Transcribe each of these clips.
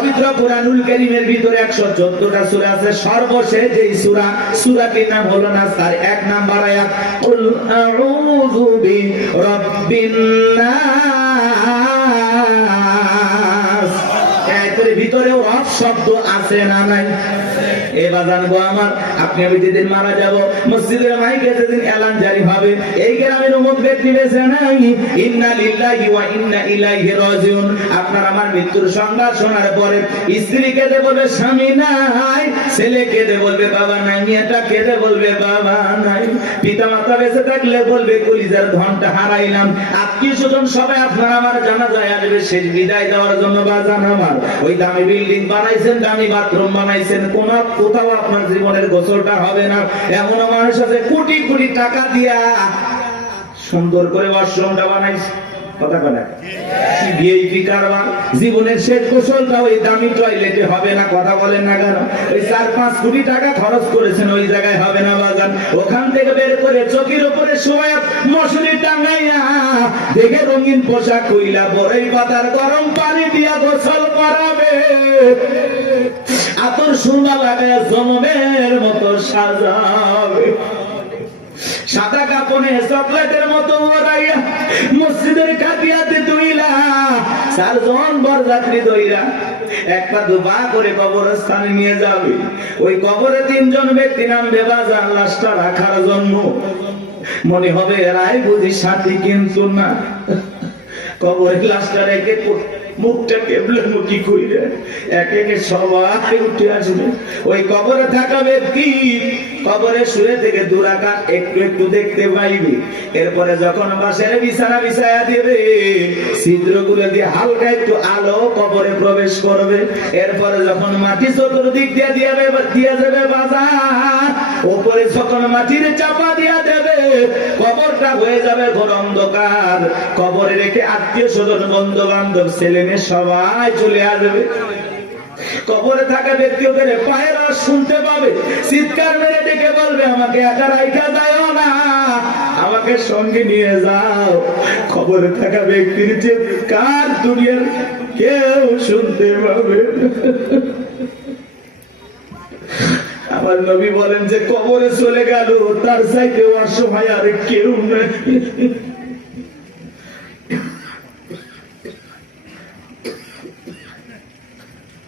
পবিত্র কুরআনুল কারীমের ভিতরে 114টা সূরা আছে। সর্বশেষ যেই সূরাটির নাম হলো নাস, তার 1 নাম্বার আয়াত কুল আউযু বিরাব্বিন নাস। এর ভিতরেও রব শব্দ আছে না নাই? এবার জানবো আমার, আপনি আমি যেদিন মারা যাব, মসজিদের মাইকে যেদিন এলান জারি হবে, এই গ্রামের অমুক ব্যক্তি বেঁচে নাই, ইন্না লিল্লাহি ওয়া ইন্না ইলাইহি রাজিউন। আপনার আমার মৃত্যুর সংবাদ শোনার পরে স্ত্রী কেঁদে বলবে স্বামী নাই, ছেলে কেঁদে বলবে বাবা নাই, মেয়েটা কেঁদে বলবে বাবা নাই, পিতা মাতা বেঁচে থাকলে বলবে কলিজার ধনটা হারাইলাম। আত্মীয় স্বজন সবাই আপনার আমার জানাজায় আসবে শেষ বিদায় দেওয়ার জন্য। বাজান আমার, ওই দামি বিল্ডিং বানাইছেন, দামি বাথরুম বানাইছেন, কোথাও আপনার জীবনের গোসলটা হবে না। এমন মানুষ আছে কোটি কোটি টাকা দিয়া সুন্দর করে ওয়াশরুমটা বানাইছে, কথা বলে কি ভিআইপি কারবার। জীবনের শেষ গোসলটা ওই দামি টয়লেটে হবে না, কথা বলেন না কেন? ওই 4-5 কোটি টাকা খরচ করেছেন, ওই জায়গায় হবে না বাজান। ওখান থেকে বের করে চকির উপরে শোয়া মশারি টাঙাইয়া দেখে রঙিন পোশাক কইলা বড়ই পাতার গরম পানি দিয়া গোসল করাবে, আতর সুরমা লাগায় জনমের মতো সাজাবে, সাদা কাপড়ে চকলেটের মতো ওরাইয়া মসজিদের কাটিয়াতে তুইলা 4 জন বরযাত্রী দইরা একটা দুবা করে কবরস্থানে নিয়ে যাবে। ওই কবরে 3 জন ব্যক্তি নামবে বাজার লাশটা রাখার জন্য। মনে হবে এরাই বুঝি সাথী, কিন্তু না, কবরের লাশটা রেখে মুখটা কেবলে মুখি কইরে এক একে সবাই উঠে আসবে। ওই কবরে থাকা ব্যক্তি কবরে শুয়ে থেকে দুরাকাত একটু একটু দেখতে পাইবে। এরপরে যখন বাসের বিছানা বিছায়া দিবে, ছিদ্রগুলো দিয়ে হালকা একটু আলো কবরে প্রবেশ করবে। এরপরে যখন মাটি চতুর্দিক দিয়ে যাবে বাজার, উপরে যখন মাটির চাপা দিয়া দেবে, কবরটা হয়ে যাবে ঘোর অন্ধকার। কবরে রেখে আত্মীয় স্বজন বন্ধু বান্ধব ছেলে মেয়ে সবাই চলে আসবে। কবরে থাকা ব্যক্তি ওদের পায়ের আওয়াজ শুনতে পাবে, চিৎকার মেরে ডেকে বলবে আমাকে একা রাইখা যাও না, আমাকে সঙ্গে নিয়ে যাও। কবরে থাকা ব্যক্তির চিৎকার দুনিয়ার কেউ শুনতে পাবে। আমার নবী বলেন যে কবরে চলে গেল তার চাইতে অসহায় আর কেউ নেই।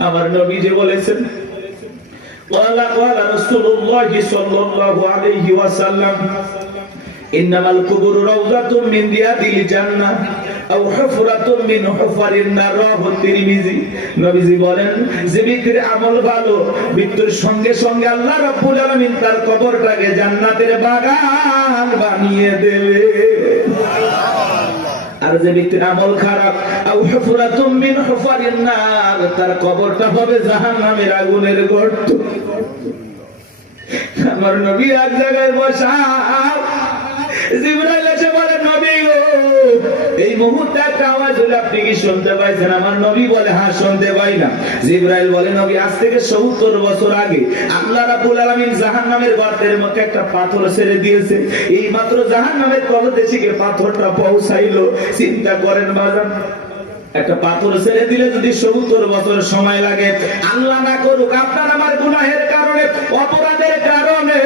আমার নবী যে বলেছেন, ওয়ালা রাসূলুল্লাহ সাল্লাল্লাহু আলাইহি ওয়াসাল্লাম, ইন্নামাল কুবুরু রাউযাতুম মিন রিয়াদিল জান্নাহ আও হুফরাতুম মিন হুফারিন নার। রাহু তিরমিজি। নবীজি বলেন যে ব্যক্তির আমল ভালো, মৃত্যুর সঙ্গে সঙ্গে আল্লাহ রাব্বুল আলামিন তার কবরটাকে জান্নাতের বাগান বানিয়ে দেবে। আর যে ব্যক্তির আমল খারাপ, আও হুফরাতুম মিন হুফারিন নার, তার কবরটা হবে জাহান্নামের আগুনের গর্ত। আমার নবী এক জায়গায় বসা, জিবরাইল এসে বলে নবী গো, এই মুহূর্তে একটা আওয়াজ হলো, আপনি কি শুনতে পাইছেন? আমার নবী বলে হ্যাঁ শুনতে পাই না। জিবরাইল বলে নবী, আজ থেকে 70 বছর আগে আল্লাহ রাব্বুল আলামিন জাহান্নামের গর্তের মধ্যে একটা পাথর ছেড়ে দিয়েছে, এই মাত্র জাহান্নামের তলদেশে গিয়ে পাথরটা পৌঁছাইলো। চিন্তা করেন বাজান, একটা পাথর ছেড়ে দিলে যদি 70 বছর সময় লাগে, আল্লাহ না করুক আপনার আমার গুনাহের কারণে, অপরাধের কারণে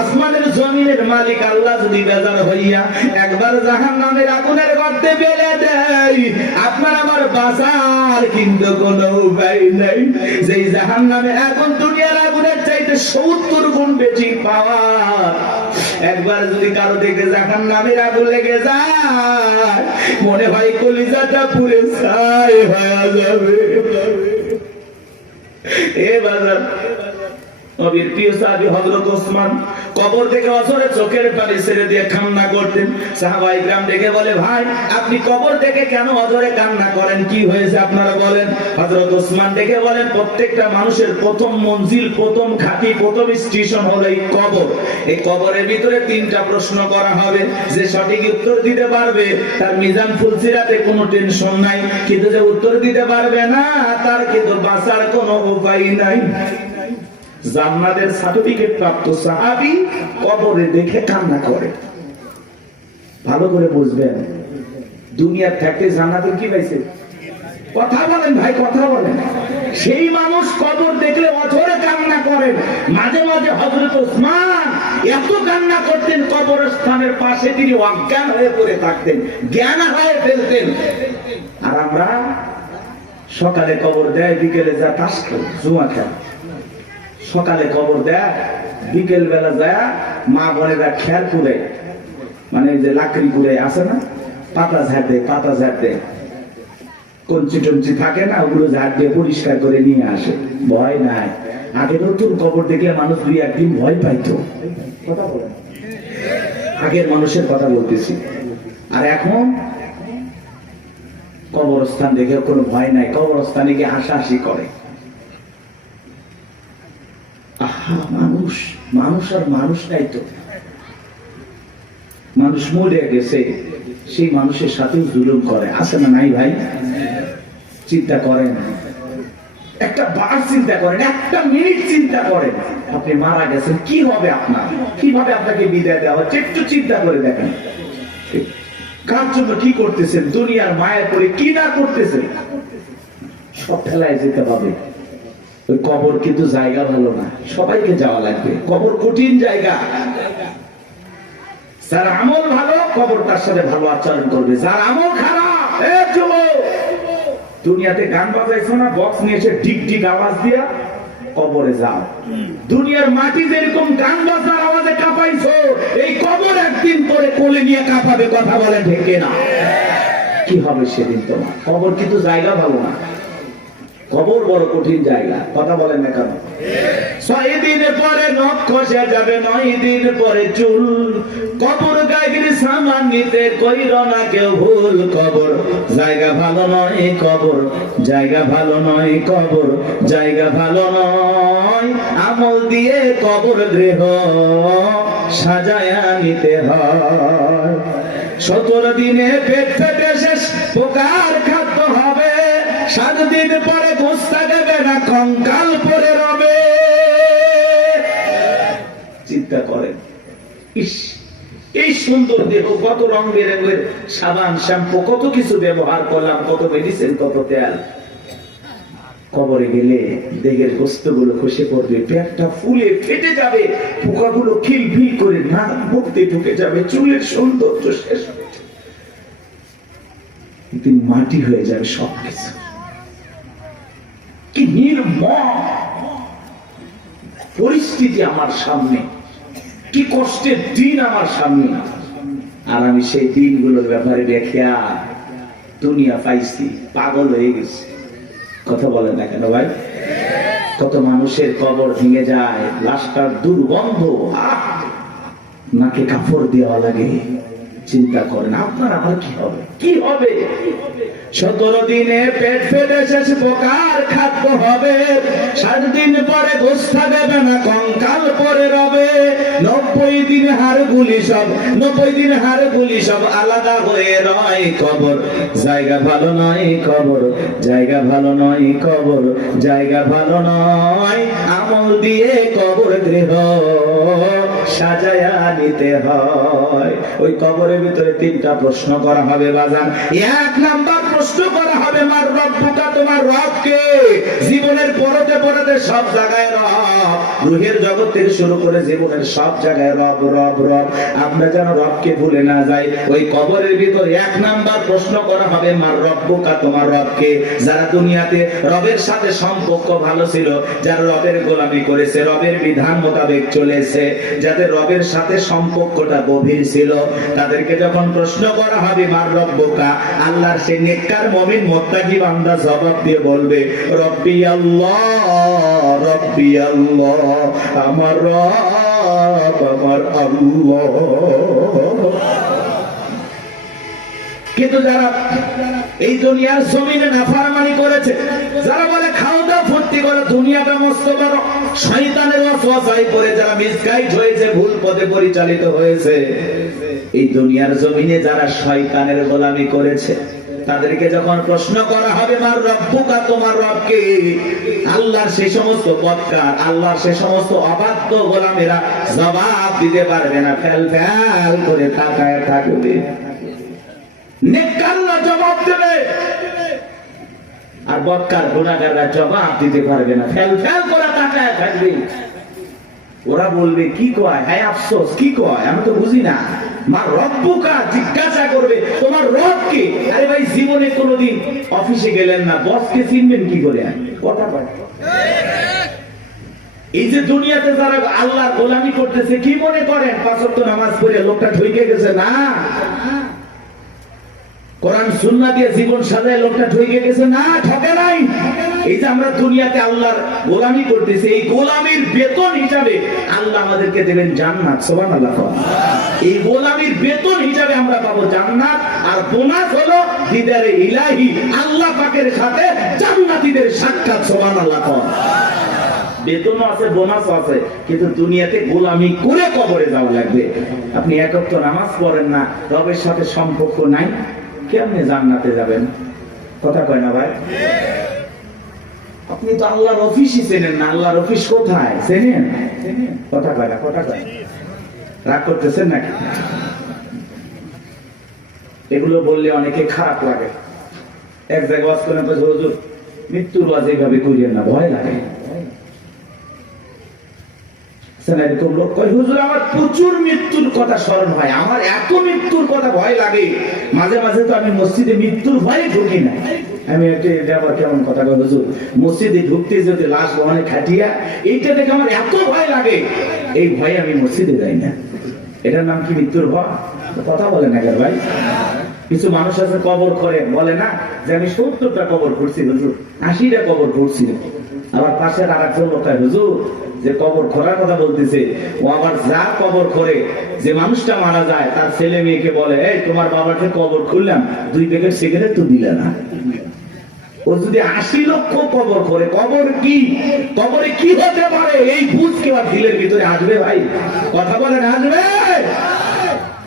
আসমানের জমিনের মালিক আল্লাহ যদি বেজার হইয়া একবার জাহান্নামের আগুনের গর্তে ফেলে দেয়, আপনার আমার বাঁচার কিন্তু কোনো উপায় নাই। যেই জাহান্নামে এখন দুনিয়ার আগুনের চাইতে 70 গুণ বেশি পাওয়ার। একবার যদি কারো দেখে জাহান্নামের আগুন লেগে যায়, মনে হয় কলিজাটা পুড়ে ছাই হয়ে যাবে। এ বাজার নবীর প্রিয় সাহাবী হযরত ওসমান কবর থেকে অঝরে চোখের পানি ছেড়ে দিয়ে কান্না করতেন। সাহাবায়ে কিরাম ডেকে বলে, ভাই আপনি কবর থেকে কেন অঝরে কান্না করেন, কি হয়েছে আপনারা বলেন? হযরত ওসমান ডেকে বলেন, প্রত্যেকটা মানুষের প্রথম মঞ্জিল, প্রথম ঘাঁটি, প্রথম স্টেশন হলো এই কবর। এই কবরের ভিতরে 3টা প্রশ্ন করা হবে, যে সঠিক উত্তর দিতে পারবে তার মিজান ফুলসিরাতে কোনো টেনশন নাই, কিন্তু যে উত্তর দিতে পারবে না তার কিন্তু বাঁচার কোনো উপায় নাই। জান্নাতের সার্টিফিকেট প্রাপ্ত সাহাবী কবরে দেখে কান্না করে। ভালো করে বুঝবেন, দুনিয়ার থাকতে জান্নাতের কি পাইছে? কথা বলেন ভাই, কথা বলেন। সেই মানুষ কবর দেখলে অঝরে কান্না করেন। মাঝে মাঝে হযরত ওসমান এত কান্না করতেন, কবরস্থানের পাশে তিনি অজ্ঞান হয়ে পড়ে থাকতেন, জ্ঞান হারিয়ে ফেলতেন। আর আমরা সকালে কবর দেয়, বিকেলে যা তাস খেলে, জুয়া খেলে। সকালে কবর দেয়, বিকেল বেলা যায় মা বোনেরা খেয়াল পুরে, মানে যে লাকড়ি পুরে আছে না, পাতা ঝাড় দেয়, পাতা ঝাড় দেয়, কঞ্চি টঞ্চি থাকে না, ওগুলো ঝাড় দিয়ে পরিষ্কার করে নিয়ে আসে। ভয় নাই। আগে নতুন কবর দেখলে মানুষ দুই একদিন ভয় পাইতো। কথা বলেন, আগের মানুষের কথা বলতেছি। আর এখন কবরস্থান দেখে কোনো ভয় নাই, কবরস্থানে গিয়ে হাসাহাসি করে। আহা, মানুষ মানুষ আর মানুষ নাই তো। মানুষ মরে গেছে, সেই মানুষের সাথেও জুলুম করে, আছে না নাই ভাই? চিন্তা করেন, একটা বার চিন্তা করেন, একটা মিনিট চিন্তা করেন, আপনি মারা গেছেন, কি হবে আপনার? কিভাবে আপনাকে বিদায় দেওয়া হচ্ছে? একটু চিন্তা করে দেখেন। কার জন্য কি করতেছেন? দুনিয়ার মায়ের পরে কি না করতেছেন? সব ফেলায় যেতে হবে। ওই কবর কিন্তু জায়গা ভালো না, সবাইকে যাওয়া লাগবে। কবর কঠিন জায়গা। যার আমল ভালো, কবর তার সাথে ভালো আচরণ করবে। যার আমল খারাপ, দুনিয়াতে গান বাজাইছো না, বক্স নিয়ে এসে ডিক ডিক আওয়াজ দিয়া কবরে যাও। দুনিয়ার মাটি যেরকম গান বাজার আওয়াজে কাঁপাইছো, এই কবর একদিন পরে কোলে নিয়ে কাঁপাবে। কথা বলে ঢেকে না, কি হবে সেদিন তোমার? কবর কিন্তু জায়গা ভালো না, কবর বড় কঠিন জায়গা। কথা বলেন না কেন? 6 দিন পরে নখ খসে যাবে, 9 দিন পরে চুল। কবর গায়ের সামান নিতে কইর না কেউ ভুল। কবর জায়গা ভালো নয়, কবর জায়গা ভালো নয়, কবর জায়গা ভালো নয়। আমল দিয়ে কবর গৃহ সাজায়া নিতে হয়। 17 দিনে পেট ফেটে শেষ পোকার খাদ্য হবে। 7 দিন পরে গোস্তা দেবে না, কঙ্কাল পরে রবে। চিন্তা করেন, ইস, এই সুন্দর দেহ, কত রং বেরঙের সাবান শ্যাম্পু, কত কিছু ব্যবহার করলাম, কত মেডিসিন, কত তেল। কবরে গেলে দেহের গোস্তগুলো খসে পড়বে, পেটটা ফুলে ফেটে যাবে, পোকাগুলো খিলফিল করে নাক মুখতে ঢুকে যাবে, চুলের সৌন্দর্য শেষ হয়ে যাবে, একদিন মাটি হয়ে যাবে সবকিছু। কি নির্মম পরিস্থিতি আমার সামনে, কি কষ্টের দিন আমার সামনে। আর আমি সেই দিনগুলোর ব্যাপারে দেখিয়া দুনিয়া পাইছি, পাগল হয়ে গেছি। কথা বলেন না কেন ভাই? কত মানুষের কবর ভেঙে যায়, লাশটার দুর্গন্ধ, নাকে কাপড় দেওয়া লাগে। চিন্তা করেন আপনার আমার কি হবে, কি হবে? 17 দিনে পেট ফেটে শেষ পোকার খাদ্য হবে। 7 দিন পরে গোস্তা দেবে না, কঙ্কাল পরে রবে। 90 দিন হাড়গুলি সব, 90 দিন হাড়গুলি সব আলাদা হয়ে রয়। কবর জায়গা ভালো নয়, কবর জায়গা ভালো নয়, কবর জায়গা ভালো নয়। আমল দিয়ে কবর গৃহ সাজায়া নিতে হয়। ওই কবরের ভিতরে 3টা প্রশ্ন করা হবে বাজান। 1 নাম্বার প্রশ্ন করা হবে, মার রব্বুকা, তোমার রব কে? জীবনের পরতে পরতে সব জায়গায় রব, রুহের জগৎ থেকে শুরু করে জীবনের সব জায়গায় রব রব রব। আমরা যেন রবকে ভুলে না যাই। ওই কবরের ভিতরে 1 নাম্বার প্রশ্ন করা হবে, মার রব্বুকা, তোমার রব কে? যারা দুনিয়াতে রবের সাথে সম্পর্ক ভালো ছিল, যারা রবের গোলামি করেছে, রবের বিধান মোতাবেক চলেছে, যাদের রবের সাথে সম্পর্কটা গভীর ছিল, তাদেরকে যখন প্রশ্ন করা হবে মার রব্বুকা, আল্লাহর সেই নেককার মুমিন মুত্তাকি বান্দা জবাব দিয়ে বলবে, রব্বি আল্লাহ, রব্বি আল্লাহ, আমার রব আমার আল্লাহ। কিন্তু যারা এই দুনিয়ার জমিনে নাফরমানি করেছে, যারা বলে খাও দাও ফুর্তি করো, দুনিয়াটা মস্ত বড়, শয়তানের ওয়াসওয়াসায় পড়ে যারা মিসগাইড হয়েছে, ভুল পথে পরিচালিত হয়েছে, এই দুনিয়ার জমিনে যারা শয়তানের গোলামি করেছে, তাদেরকে যখন প্রশ্ন করা হবে মার রব্বুকা, তোমার রব কে? আল্লাহর সেই সমস্ত বদকার, আল্লাহর সেই সমস্ত অবাধ্য গোলামেরা জবাব দিতে পারবে না, ফেল ফেল করে তাকায় থাকবে। নেককাররা জবাব দেবে, আর বদকার গুনাহগাররা জবাব দিতে পারবে না, ফেল ফেল করে তাকায় থাকবে। ওরা বলবে কি কয়, হ্যাঁ আফসোস কি কয়, আমি তো বুঝি না। মা রব্বুকা জিজ্ঞাসা করবে তোমার রব কে? আরে ভাই জীবনে কোনোদিন অফিসে গেলেন না, বসকে চিনবেন কি করে? কথা বলে এই যে দুনিয়াতে যারা আল্লাহর গোলামি করতেছে কি মনে করেন 5 ওয়াক্ত নামাজ পড়ে লোকটা ঠকে গেছে? না, কোরআন সুন্নাহ দিয়ে জীবন সাজায় লোকটা ঠকে গেছে? না, ঠকে নাই। এই যে আমরা দুনিয়াতে আল্লাহর গোলামি করতেছি, এই গোলামির বেতন হিসাবে আল্লাহ আমাদেরকে দেবেন জান্নাত। সুবহানাল্লাহ। এই গোলামির বেতন হিসাবে আমরা পাবো জান্নাত, আর বোনাস হলো দিদারে ইলাহি, আল্লাহ পাকের সাথে জান্নাতীদের সাক্ষাৎ। সুবহানাল্লাহ। বেতনও আছে, বোনাসও আছে, কিন্তু দুনিয়াতে গোলামি করে কবরে যাওয়া লাগবে। আপনি এক ওয়াক্ত নামাজ পড়েন না, রবের সাথে সম্পর্ক নাই, কেমনে জান্নাতে যাবেন? কথা কয় না ভাই? আপনি তো আল্লাহর অফিসই চেনেন না। আল্লাহর অফিস কোথায় চেনেন? কথা কয় না, কথা কয়। রাগ করতেছেন নাকি? এগুলো বললে অনেকে খারাপ লাগে। এক জায়গায় ওয়াজ করেন, হুজুর মৃত্যুর ওয়াজ এইভাবে করিয়েন না, ভয় লাগে। এরকম লোক কয়, হুজুর আমার প্রচুর মৃত্যুর কথা স্মরণ হয়, আমার এত মৃত্যুর কথা ভয় লাগে, মাঝে মাঝে তো আমি মসজিদে মৃত্যুর ভয়ে ঢুকি না। আমি আবার কেমন কথা কয়, হুজুর মসজিদে ঢুকতে যদি লাশ বহনে খাটিয়া, এইটা দেখে আমার এত ভয় লাগে, এই ভয়ে আমি মসজিদে যাই না। এটার নাম কি মৃত্যুর ভয়? কথা বলে না ভাই? কিছু মানুষ আছে কবর করে, বলে না যে আমি 70টা কবর করছি হুজুর, 80টা কবর করছি। আবার পাশের আর একজন লোক, হুজুর যে কবর খোঁড়ার কথা বলতেছে, ও আবার যা কবর করে, যে মানুষটা মারা যায় তার ছেলে মেয়েকে বলে, এই তোমার বাবাকে কবর খুললাম, 2 প্যাকেট সিগারেট তো দিলে না। ও যদি 80 লক্ষ কবর করে, কবর কি, কবরে কি হতে পারে এই বুঝ কেউ দিলের ভিতরে আসবে ভাই? কথা বলেন, আসবে?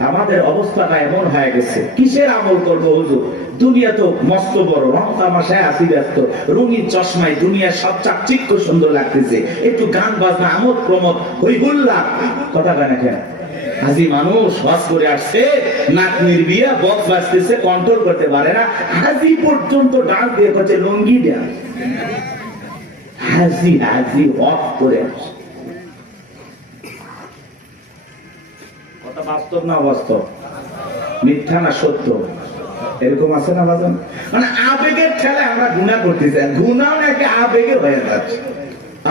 আমাদের অবস্থাটা এমন হয়ে গেছে, কিসের আমল করবো হুজুর? দুনিয়া তো মস্ত বড়, রং তামাশায় আসি ব্যস্ত, রঙিন চশমায় দুনিয়ার সব চাকচিক্য সুন্দর লাগতেছে, একটু গান বাজনা আমোদ প্রমোদ হই হুল্লা। কথা কয় না কেন? হাজি মানুষ হজ করে আসছে, নাতনির বিয়া, বক্স বাজতেছে, কন্ট্রোল করতে পারে না, হাজি পর্যন্ত ডান্স দিয়ে করছে, লঙ্গি ডান্স। হাজি হাজি হজ করে আসছে। কথা বাস্তব না অবাস্তব? মিথ্যা না সত্য? এরকম আছে না বাজান? মানে আবেগের ঠেলায় আমরা গুনাহ করতেছি, গুনাহ নাকি আবেগে হয়ে যাচ্ছে।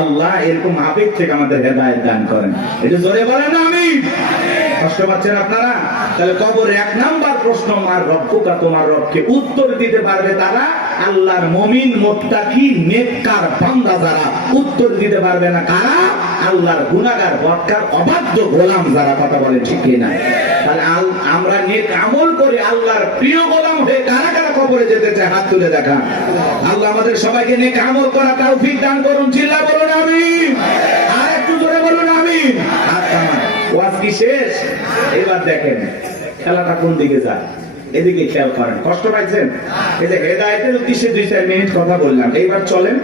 আল্লাহ এরকম আবেগ থেকে আমাদের হেদায়েত দান করেন। এটা জোরে বলেন আমিন। কষ্ট পাচ্ছেন আপনারা? তাহলে কবরে 1 নাম্বার প্রশ্ন, মার রব্বুকা, তোমার রবকে, উত্তর দিতে পারবে তারা আল্লাহর মুমিন, মুত্তাকি, নেককার বান্দা যারা। উত্তর দিতে পারবে না কারা? আল্লাহর গুনাহগার, বদকার, অবাধ্য গোলাম যারা। কথা বলে ঠিক না? তাহলে আমরা নেক আমল করে আল্লাহর প্রিয় গোলাম হয়ে কারা কারা কবরে যেতে চায় হাত তুলে দেখা। আল্লাহ আমাদের সবাইকে নেক আমল করা তৌফিক দান করুন। চিল্লা বলুন আমিন। আর একটু জোরে বলুন আমিন। ওয়াজ কি শেষ? এবার দেখেন খেলাটা কোন দিকে যায়, এদিকে খেয়াল করেন। কষ্ট পাইছেন? এই যে হেদায়েতের উদ্দেশ্যে 2-4 মিনিট কথা বললাম, এইবার চলেন।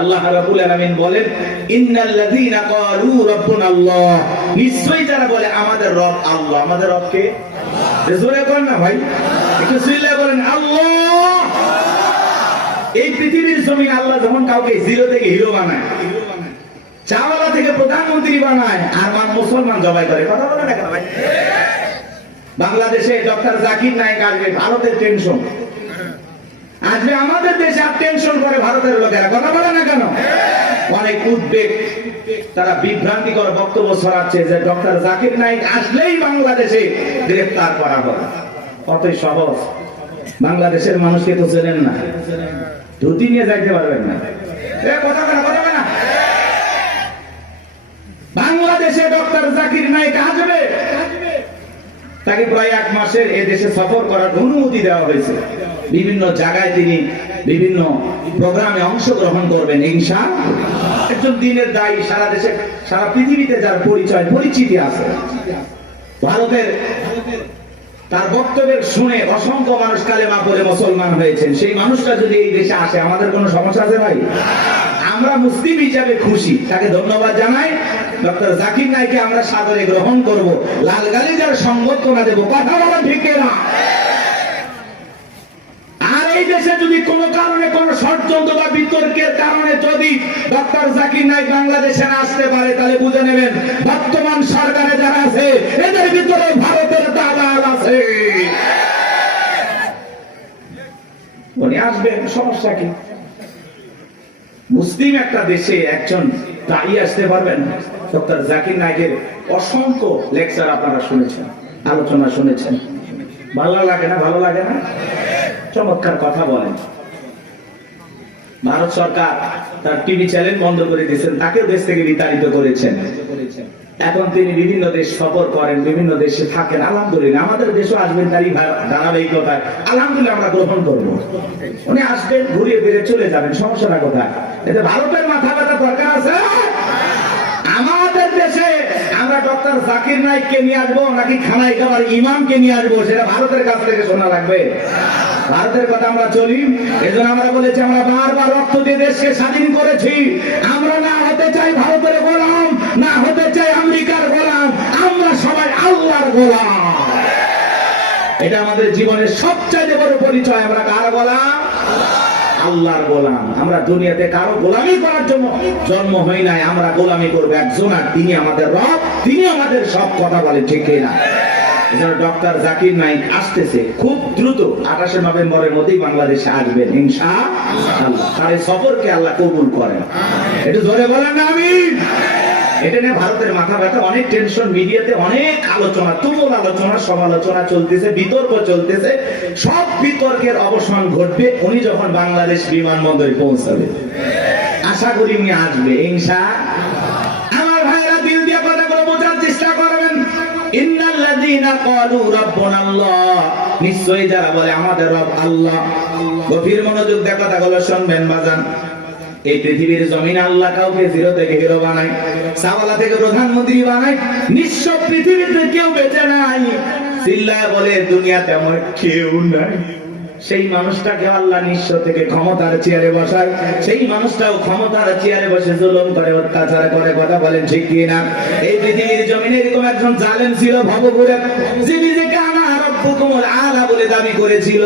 আল্লাহ রাব্বুল আলামিন বলেন, ইন্নাল্লাযীনা ক্বালু রাব্বুনাল্লাহ, নিশ্চয়ই যারা বলে আমাদের রব আল্লাহ। আমাদের রব কে? জোরে করেন না ভাই, একটু চিল্লায়ে বলেন আল্লাহ। এই পৃথিবীর জমিন আল্লাহ যখন কাউকে জিরো থেকে হিরো বানায়, চাওয়ালা থেকে প্রধানমন্ত্রী বানায়, আর মুসলমান জবাই করে। কথা বলে না কেন ভাই? বাংলাদেশে ডক্টর জাকির নায়েক আসবে, ভারতের টেনশন আসবে আমাদের দেশে, আর টেনশন করে ভারতের লোকেরা। কথা বলে না কেন? অনেক উদ্বেগ, তারা বিভ্রান্তিকর বক্তব্য ছড়াচ্ছে যে ডক্টর জাকির নায়েক আসলেই বাংলাদেশে গ্রেফতার করা হবে। কতই সহজ। বাংলাদেশের মানুষকে তো চেনেন না, ধুতি নিয়ে যাইতে পারবেন না। কথা বলে, কথা বলে না। বাংলাদেশে ডক্টর জাকির নায়েক আসবে, তাকে প্রায় 1 মাসের এ দেশে সফর করার অনুমতি দেওয়া হয়েছে। বিভিন্ন জায়গায় তিনি বিভিন্ন প্রোগ্রামে অংশগ্রহণ করবেন ইনশাআল্লাহ। একজন দ্বীনের দায়ী, সারা দেশে সারা পৃথিবীতে যার পরিচয় পরিচিতি আছে। ভারতের তার বক্তব্যের শুনে অসংখ্য মানুষ কালেমা পড়ে মুসলমান হয়েছেন। সেই মানুষটা যদি এই দেশে আসে, আমাদের কোনো সমস্যা আছে ভাই? আমরা মুসলিম হিসাবে খুশি, তাকে ধন্যবাদ জানাই। ডক্টর জাকির নায়েককে আমরা সাদরে গ্রহণ করব, লাল গালিচার সংবর্ধনা দেব। কথা বলা ঠিক না? আর এই দেশে যদি কোনো কারণে কোনো ষড়যন্ত্র বা বিতর্কের কারণে যদি ডক্টর জাকির নায়েক বাংলাদেশে না আসতে পারে, তাহলে বুঝে নেবেন বর্তমান সরকারে যারা আছে এদের ভিতরে ভারতের দালাল আছে। উনি আসবেন, সমস্যা কি? মুসলিম একটা দেশে একজন দায়ী আসতে পারবেন? ডক্টর জাকির নায়েকের অসংখ্য লেকচার আপনারা শুনেছেন, আলোচনা শুনেছেন। ভালো লাগে না? ভালো লাগে না? চমৎকার কথা বলেন। ভারত সরকার তার টিভি চ্যানেল বন্ধ করে দিয়েছেন, তাকেও দেশ থেকে বিতাড়িত করেছেন। এখন তিনি বিভিন্ন দেশ সফর করেন, বিভিন্ন দেশে থাকেন। আলহামদুলিল্লাহ, আমাদের দেশও আসবেন, তারই ধারাবাহিকতায় আলহামদুলিল্লাহ আমরা গ্রহণ করবো। উনি আসবেন, ঘুরিয়ে ফিরে চলে যাবেন, সমস্যাটা কোথায়? এতে ভারতের মাথা ব্যথা দরকার আছে? আমাদের দেশে আমরা ডক্টর জাকির নায়েককে নিয়ে আসবো নাকি খানাই খাবার ইমামকে নিয়ে আসবো, সেটা ভারতের কাছ থেকে শোনা লাগবে। ভারতের কথা আমরা চলি, এজন্য আমরা বলেছি আমরা বারবার রক্ত দিয়ে দেশকে স্বাধীন করেছি। আমরা না হতে চাই ভারতের গোলাম, না হতে চাই আমেরিকার গোলাম, আমরা সবাই আল্লাহর গোলাম। এটা আমাদের জীবনের সবচেয়ে বড় পরিচয়। আমরা কার গোলাম? আল্লাহর গোলাম। আমরা দুনিয়াতে কারো গোলামি করার জন্য জন্ম হই নাই, আমরা গোলামি করবো একজন, আর তিনি আমাদের রব, তিনি আমাদের সব। কথা বলে ঠিক না? ডক্টর জাকির নায়েক আসতেছে খুব দ্রুত, 28 নভেম্বরের মধ্যেই বাংলাদেশে আসবেন ইনশাআল্লাহ। তার এই সফরকে আল্লাহ কবুল করেন। একটু জোরে বলেন না আমিন। এটা নিয়ে ভারতের মাথা ব্যথা, অনেক টেনশন, মিডিয়াতে অনেক আলোচনা, তুমুল আলোচনা, সমালোচনা চলতেছে, বিতর্ক চলতেছে। সব বিতর্কের অবসান ঘটবে উনি যখন বাংলাদেশ বিমানবন্দরে পৌঁছাবে। আশা করি উনি আসবে ইনশাআল্লাহ। আমার ভাইরা দিল দিয়ে কথাগুলো বোঝার চেষ্টা করবেন। ইন্নাল্লাযীনা ক্বালু রাব্বুনাল্লাহ, নিশ্চয়ই যারা বলে আমাদের রব আল্লাহ। গভীর মনোযোগ দিয়ে কথাগুলো শুনবেন বাজান। এই পৃথিবীর জমিনে আল্লাহ কাউকে জিরো থেকে হিরো বানায়, সাওয়ালা থেকে প্রধানমন্ত্রী বানায়। নিঃস্ব পৃথিবীতে কেউ বেঁচে নাই। চিল্লায় বলে দুনিয়াতে আমার কেউ নাই। সেই মানুষটাকে আল্লাহ নিঃস্ব থেকে ক্ষমতার চেয়ারে বসায়, সেই মানুষটাও ক্ষমতার চেয়ারে বসে জুলুম করে, অত্যাচার করে। কথা বলেন ঠিক কি না? এই পৃথিবীর জমিনে এরকম একজন জালেম ছিল ভবঘুরে, যে নিজেকে আনা রব্বুকুমুল আলা বলে দাবি করেছিল,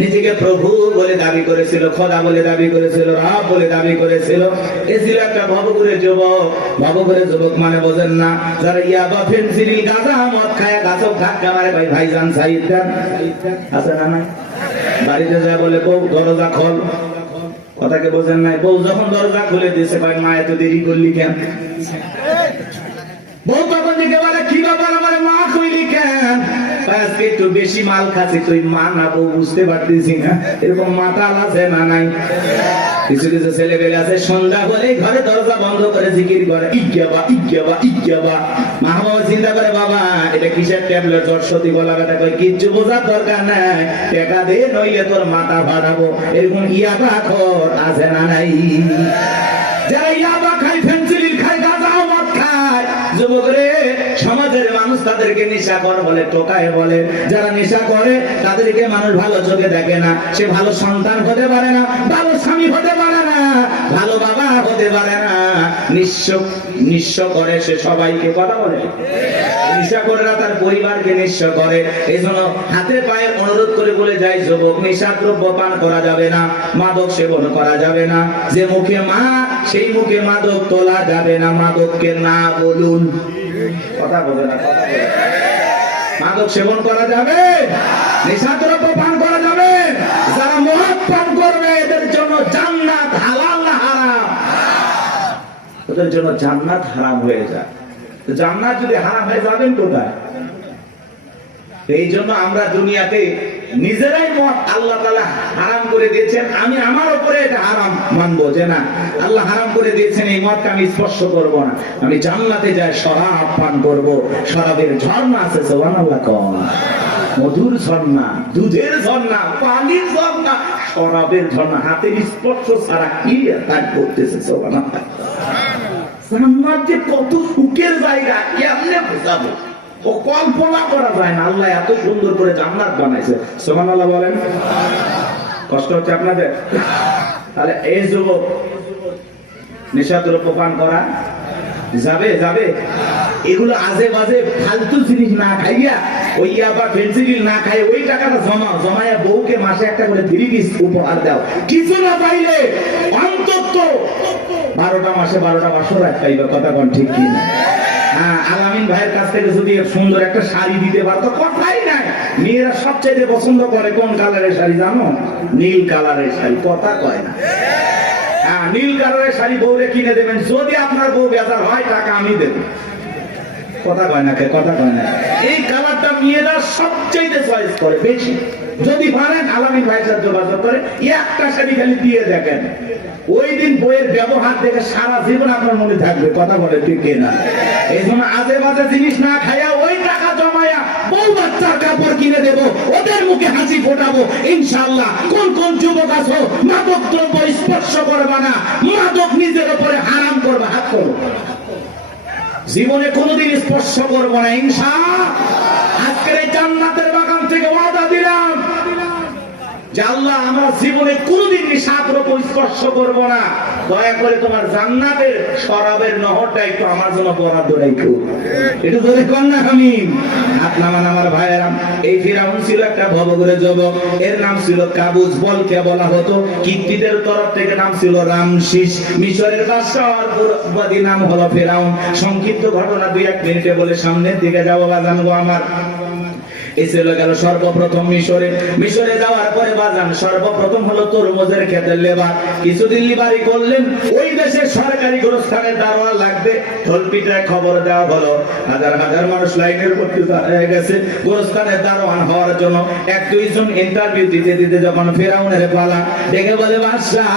নিজেকে প্রভু বলে দাবি করেছিল, খোদা বলে দাবি করেছিল, রব বলে দাবি করেছিল। এ ছিল একটা ভবঘুরে যুবক। ভবঘুরে যুবক মানে বোঝেন না? যারা ইয়াবা, ফেনসিডিল, গাঁজা, মদ খায়, গাছক ধাক্কা মারে। ভাইজান সাইদ দেন আছে না? না বাড়িতে যায় বলে বউ দরজা খোল, কথাকে বোঝেন নাই? বউ যখন দরজা খুলে দিয়েছে, ভাই মা এত দেরি করলি কেন? বউ তখন দিকে বলে কি ব্যাপার, আমার মা কইলি কেন? আজকে একটু বেশি মাল খাচ্ছি। তুই মা না বউ বুঝতে পারতেছি না। এরকম মাতাল আছে না নাই? কিছু কিছু ছেলে পেলে আছে সন্ধ্যা হলে ঘরে দরজা বন্ধ করে জিকির করে, ইজ্ঞাবা ইজ্ঞাবা ইজ্ঞাবা। মা বাবা চিন্তা করে, বাবা এটা কিসের ট্যাবলেট? জড়সতি বলা কথা কয়, কিচ্ছু বোঝার দরকার নাই, টাকা দে নইলে তোর মাথা ফাটাবো। এরকম ইয়াবা খোর আছে না নাই? যারা ইয়াবা খায়, ফেন্সিডিল খায়, গাঁজা মদ খায়, যুবক রে, সমাজের মানুষ তাদেরকে নেশাখোর বলে, টোকায় বলে। যারা নেশা করে তাদেরকে মানুষ ভালো চোখে দেখে না। সে ভালো সন্তান হতে পারে না, ভালো স্বামী হতে পারে না, ভালো বাবা হতে পারে না। নিঃস্ব করে সে সবাইকে। কথা বলে নেশা করে না, তার পরিবারকে নিঃস্ব করে। এই জন্য হাতে পায়ে অনুরোধ করে বলে যায়, যুবক নেশা দ্রব্য পান করা যাবে না, মাদক সেবন করা যাবে না। যে মুখে মা, সেই মুখে মাদক তোলা যাবে না। মাদককে না বলুন। কথা বলে না? কথা বলে। মাদক সেবন করা যাবে, নেশা দ্রব্য পান করা যাবে। যারা মদ পান করবে এদের জন্য জান্নাত হালাল না হারাম? ওদের জন্য জান্নাত হারাম হয়ে যায়। জান্নাত যদি হারাম হয়ে যাবেন কোথায়? এই জন্য আমরা দুনিয়াতে নিজেরাই মদ আল্লাহ তাআলা হারাম করে দিয়েছেন। আমি আমার উপরে এটা হারাম মানবো যে না, আল্লাহ হারাম করে দিয়েছেন, এই মদকে আমি স্পর্শ করব না। আমি জান্নাতে যাই শরাব পান করব। শরাবের ঝর্ণা আছে, সুবহানাল্লাহ কোন মধুর ঝর্ণা, দুধের ঝর্ণা, পানির ঝর্ণা, শরাবের ঝর্ণা। হাতের স্পর্শ ছাড়া কি কাজ করতেছে? সুবহানাল্লাহ। জান্নাত যে কত সুখের জায়গা, কেমনে বোঝাবো? ও কল্পনা করা যায় না। আল্লাহ এত সুন্দর করে জান্নাত বানাইছে। সুবহানাল্লাহ বলেন। কষ্ট হচ্ছে আপনাদের? তাহলে এই যুবক নেশা দ্রব্য পান করা যাবে? যাবে? এগুলো আজে বাজে ফালতু জিনিস না খাইয়া ওই আবার ফেন্সিডিল না খাই ওই টাকাটা জমায়া বউকে মাসে একটা করে 3 পিস উপহার দাও। কিছু না পাইলে অন্তত 12টা মাসে 12টা বছর রাখ পাইবা। কথা কোন ঠিক কি না? হ্যাঁ, আলামিন ভাইয়ের কাছ থেকে যদি সুন্দর একটা শাড়ি দিতে পারতো কথাই নাই। মেয়েরা সবচেয়ে পছন্দ করে কোন কালারের শাড়ি জানো? নীল কালারের শাড়ি। কথা কয় না? হ্যাঁ, নীল কালারের শাড়ি বউরে কিনে দেবেন। যদি আপনার বউ বেজার হয় টাকা আমি দেবো। কথা কয় না? কথা কয় না? এই কালারটা মেয়েরা সবচেয়ে চয়েস করে বেশি। যদি পারেন আলামিন ভাইয়ের সাথে যোগাযোগ করে একটা শাড়ি খালি দিয়ে দেখেন, ওই দিন বইয়ের ব্যবহার দেখে সারা জীবন আপনার মনে থাকবে। কথা বলে ঠিক না? এই জন্য আজে বাজে জিনিস না খাইয়া ওই টাকা জমায়া বউ বাচ্চার কাপড় কিনে দেবো, ওদের মুখে হাসি ফোটাবো ইনশাআল্লাহ। কোন কোন যুবক আছো মাদক দ্রব্য স্পর্শ করবা না, মাদক নিজের উপরে হারাম করবা, হাত করো। জীবনে কোনোদিন স্পর্শ করবো না ইনশাআল্লাহ। আজকের এই জান্নাতের বাগান থেকে ওয়াদা দিলাম যে আল্লাহ আমরা জীবনে কোনোদিন নিশাদ্রব্য স্পর্শ করবো না। দয়া করে তোমার জান্নাতের শরাবের নহরটা একটু আমার জন্য বরাদ্দ রাখো। একটু জোরে কর না আমিন। হাত নামান আমার ভাইয়েরা। এই ফিরাউন ছিল একটা ভবঘুরে যুবক, এর নাম ছিল কাবুজ। বলকে বলা হতো, কিত্তিদের তরফ থেকে নাম ছিল রামশিস। মিশরের বাদশাহর পুরোবাদী নাম হলো ফিরাউন। সংক্ষিপ্ত ঘটনা 2-1 মিনিটে বলে সামনের দিকে যাবো বাজান গো আমার। এই ছিল গেল সর্বপ্রথম মিশরে যাওয়ার পরে বাজান সর্বপ্রথম হলো তরমুজের ক্ষেতের লেবার। কিছুদিন লিবারি করলেন। ওই দেশের সরকারি গোরস্থানের দারোয়ান লাগবে। ঢোলপিটায় খবর দেওয়া হলো, হাজার হাজার মানুষ লাইনের ভর্তি হয়ে গেছে গোরস্থানের দারোয়ান হওয়ার জন্য। 1-2 জন ইন্টারভিউ দিতে দিতে যখন ফেরাউনের পালা, ডেকে বলে বাদশাহ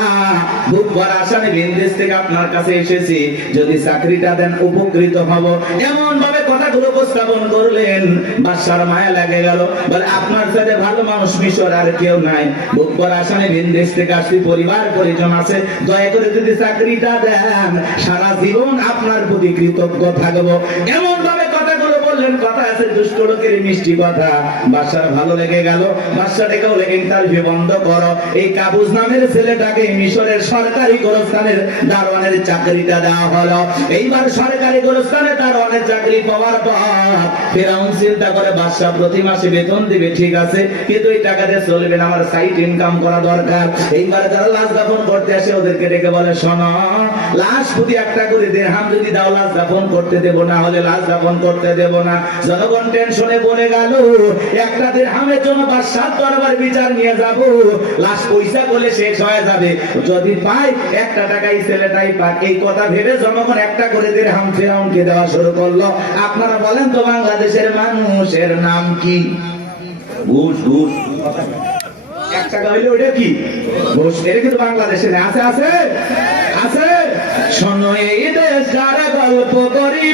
বুক ভরা আসামি বিদেশ থেকে আপনার কাছে এসেছি, যদি চাকরিটা দেন উপকৃত হব। এমন ভাবে কথাগুলো উপস্থাপন করলেন, বাদশার মায়া লাগে গেল। বলে আপনার সাথে ভালো মানুষ মিশর আর কেউ নাই। বুক ভরা আসামি বিদেশ থেকে আসছি, পরিবার পরিজন আছে, দয়া করে যদি চাকরিটা দেন সারা জীবন আপনার প্রতি কৃতজ্ঞ থাকবো। এমন ভাবে কথাগুলো বললেন, কথা আছে দুষ্ট লোকের মিষ্টি কথা। বাদশার ভালো লেগে গেল। বাদশা ডেকে বলে ইন্টারভিউ বন্ধ করো। এই কাবুজ নামের ছেলেটাকে মিশরের সরকারি গোরস্থানের দারোয়ানের চাকরিটা দেওয়া হলো। এইবার সরকারি গোরস্থানে দারোয়ানের চাকরি পাওয়ার পর ফেরাউন চিন্তা করে বাদশা প্রতি মাসে বেতন দিবে, ঠিক আছে, কিন্তু এই টাকা দিয়ে চলবে না, আমার সাইড ইনকাম করা দরকার। এইবার যারা লাশ দাফন করতে আসে ওদেরকে ডেকে বলে, শোনো, লাশ প্রতি 1টা করে দিরহাম যদি দাও লাশ দাফন করতে দেবো, না হলে লাশ দাফন করতে দেবো না। জনগণ টেনশনে পড়ে গেল। 1টা দিরহামের জন্য বাদশার দরবার বিচার নিয়ে যাব, লাশ পয়সা বলে শেষ হয়ে যাবে, যদি পাই 1টা টাকাই ছেলেটাই পাক। এই কথা ভেবে জনগণ 1টা করে দিরহাম ফেরাউনকে দেওয়া শুরু করলো। আপনারা বলেন তো বাংলাদেশের মানুষের নাম কি? ঘুষ। 1 টাকা হইলে ওটা কি? ঘুষ। এটা কিন্তু বাংলাদেশে আছে আছে আছে। শোনো এই দেশ যারা গল্প করি,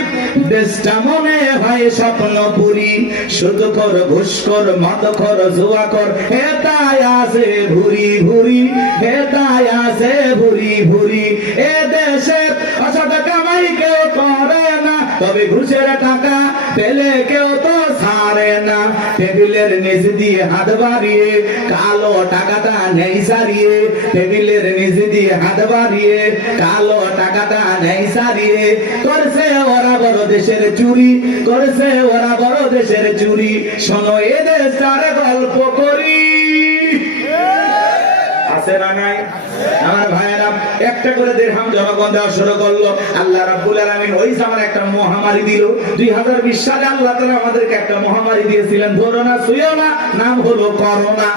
দেশটা মনে হয় স্বপ্নপুরী। শুধু কর ঘুষ কর মদ কর জুয়া কর, হেতায় আছে ভুরি ভুরি, হেতায় আছে ভুরি ভুরি। এ দেশে অসৎ কামাই কেউ করে না, তবে ঘুষের টাকা পেলে কেউ তো ছাড়ে না। টেবিলের নিচ দিয়ে হাত বাড়িয়ে কালো টাকাটা নেই সারিয়ে, টেবিলের নিচ দিয়ে হাত বাড়িয়ে কালো টাকাটা নেই সারিয়ে। করছে ওরা বড় দেশের চুরি, করছে ওরা বড় দেশের চুরি। শোনো এ দেশ তারে গল্প করি, আছে না নাই? আমার ভাইয়েরা 1টা করে দিরহাম জনগণ দেওয়া শুরু করলো। আল্লাহ রাব্বুল আলামিন ওই সময় একটা মহামারী দিল। 2020 সালে আল্লাহ তাআলা আমাদেরকে একটা মহামারী দিয়েছিলেন, ধরো না ছুঁয়ো না, নাম হলো করোনা।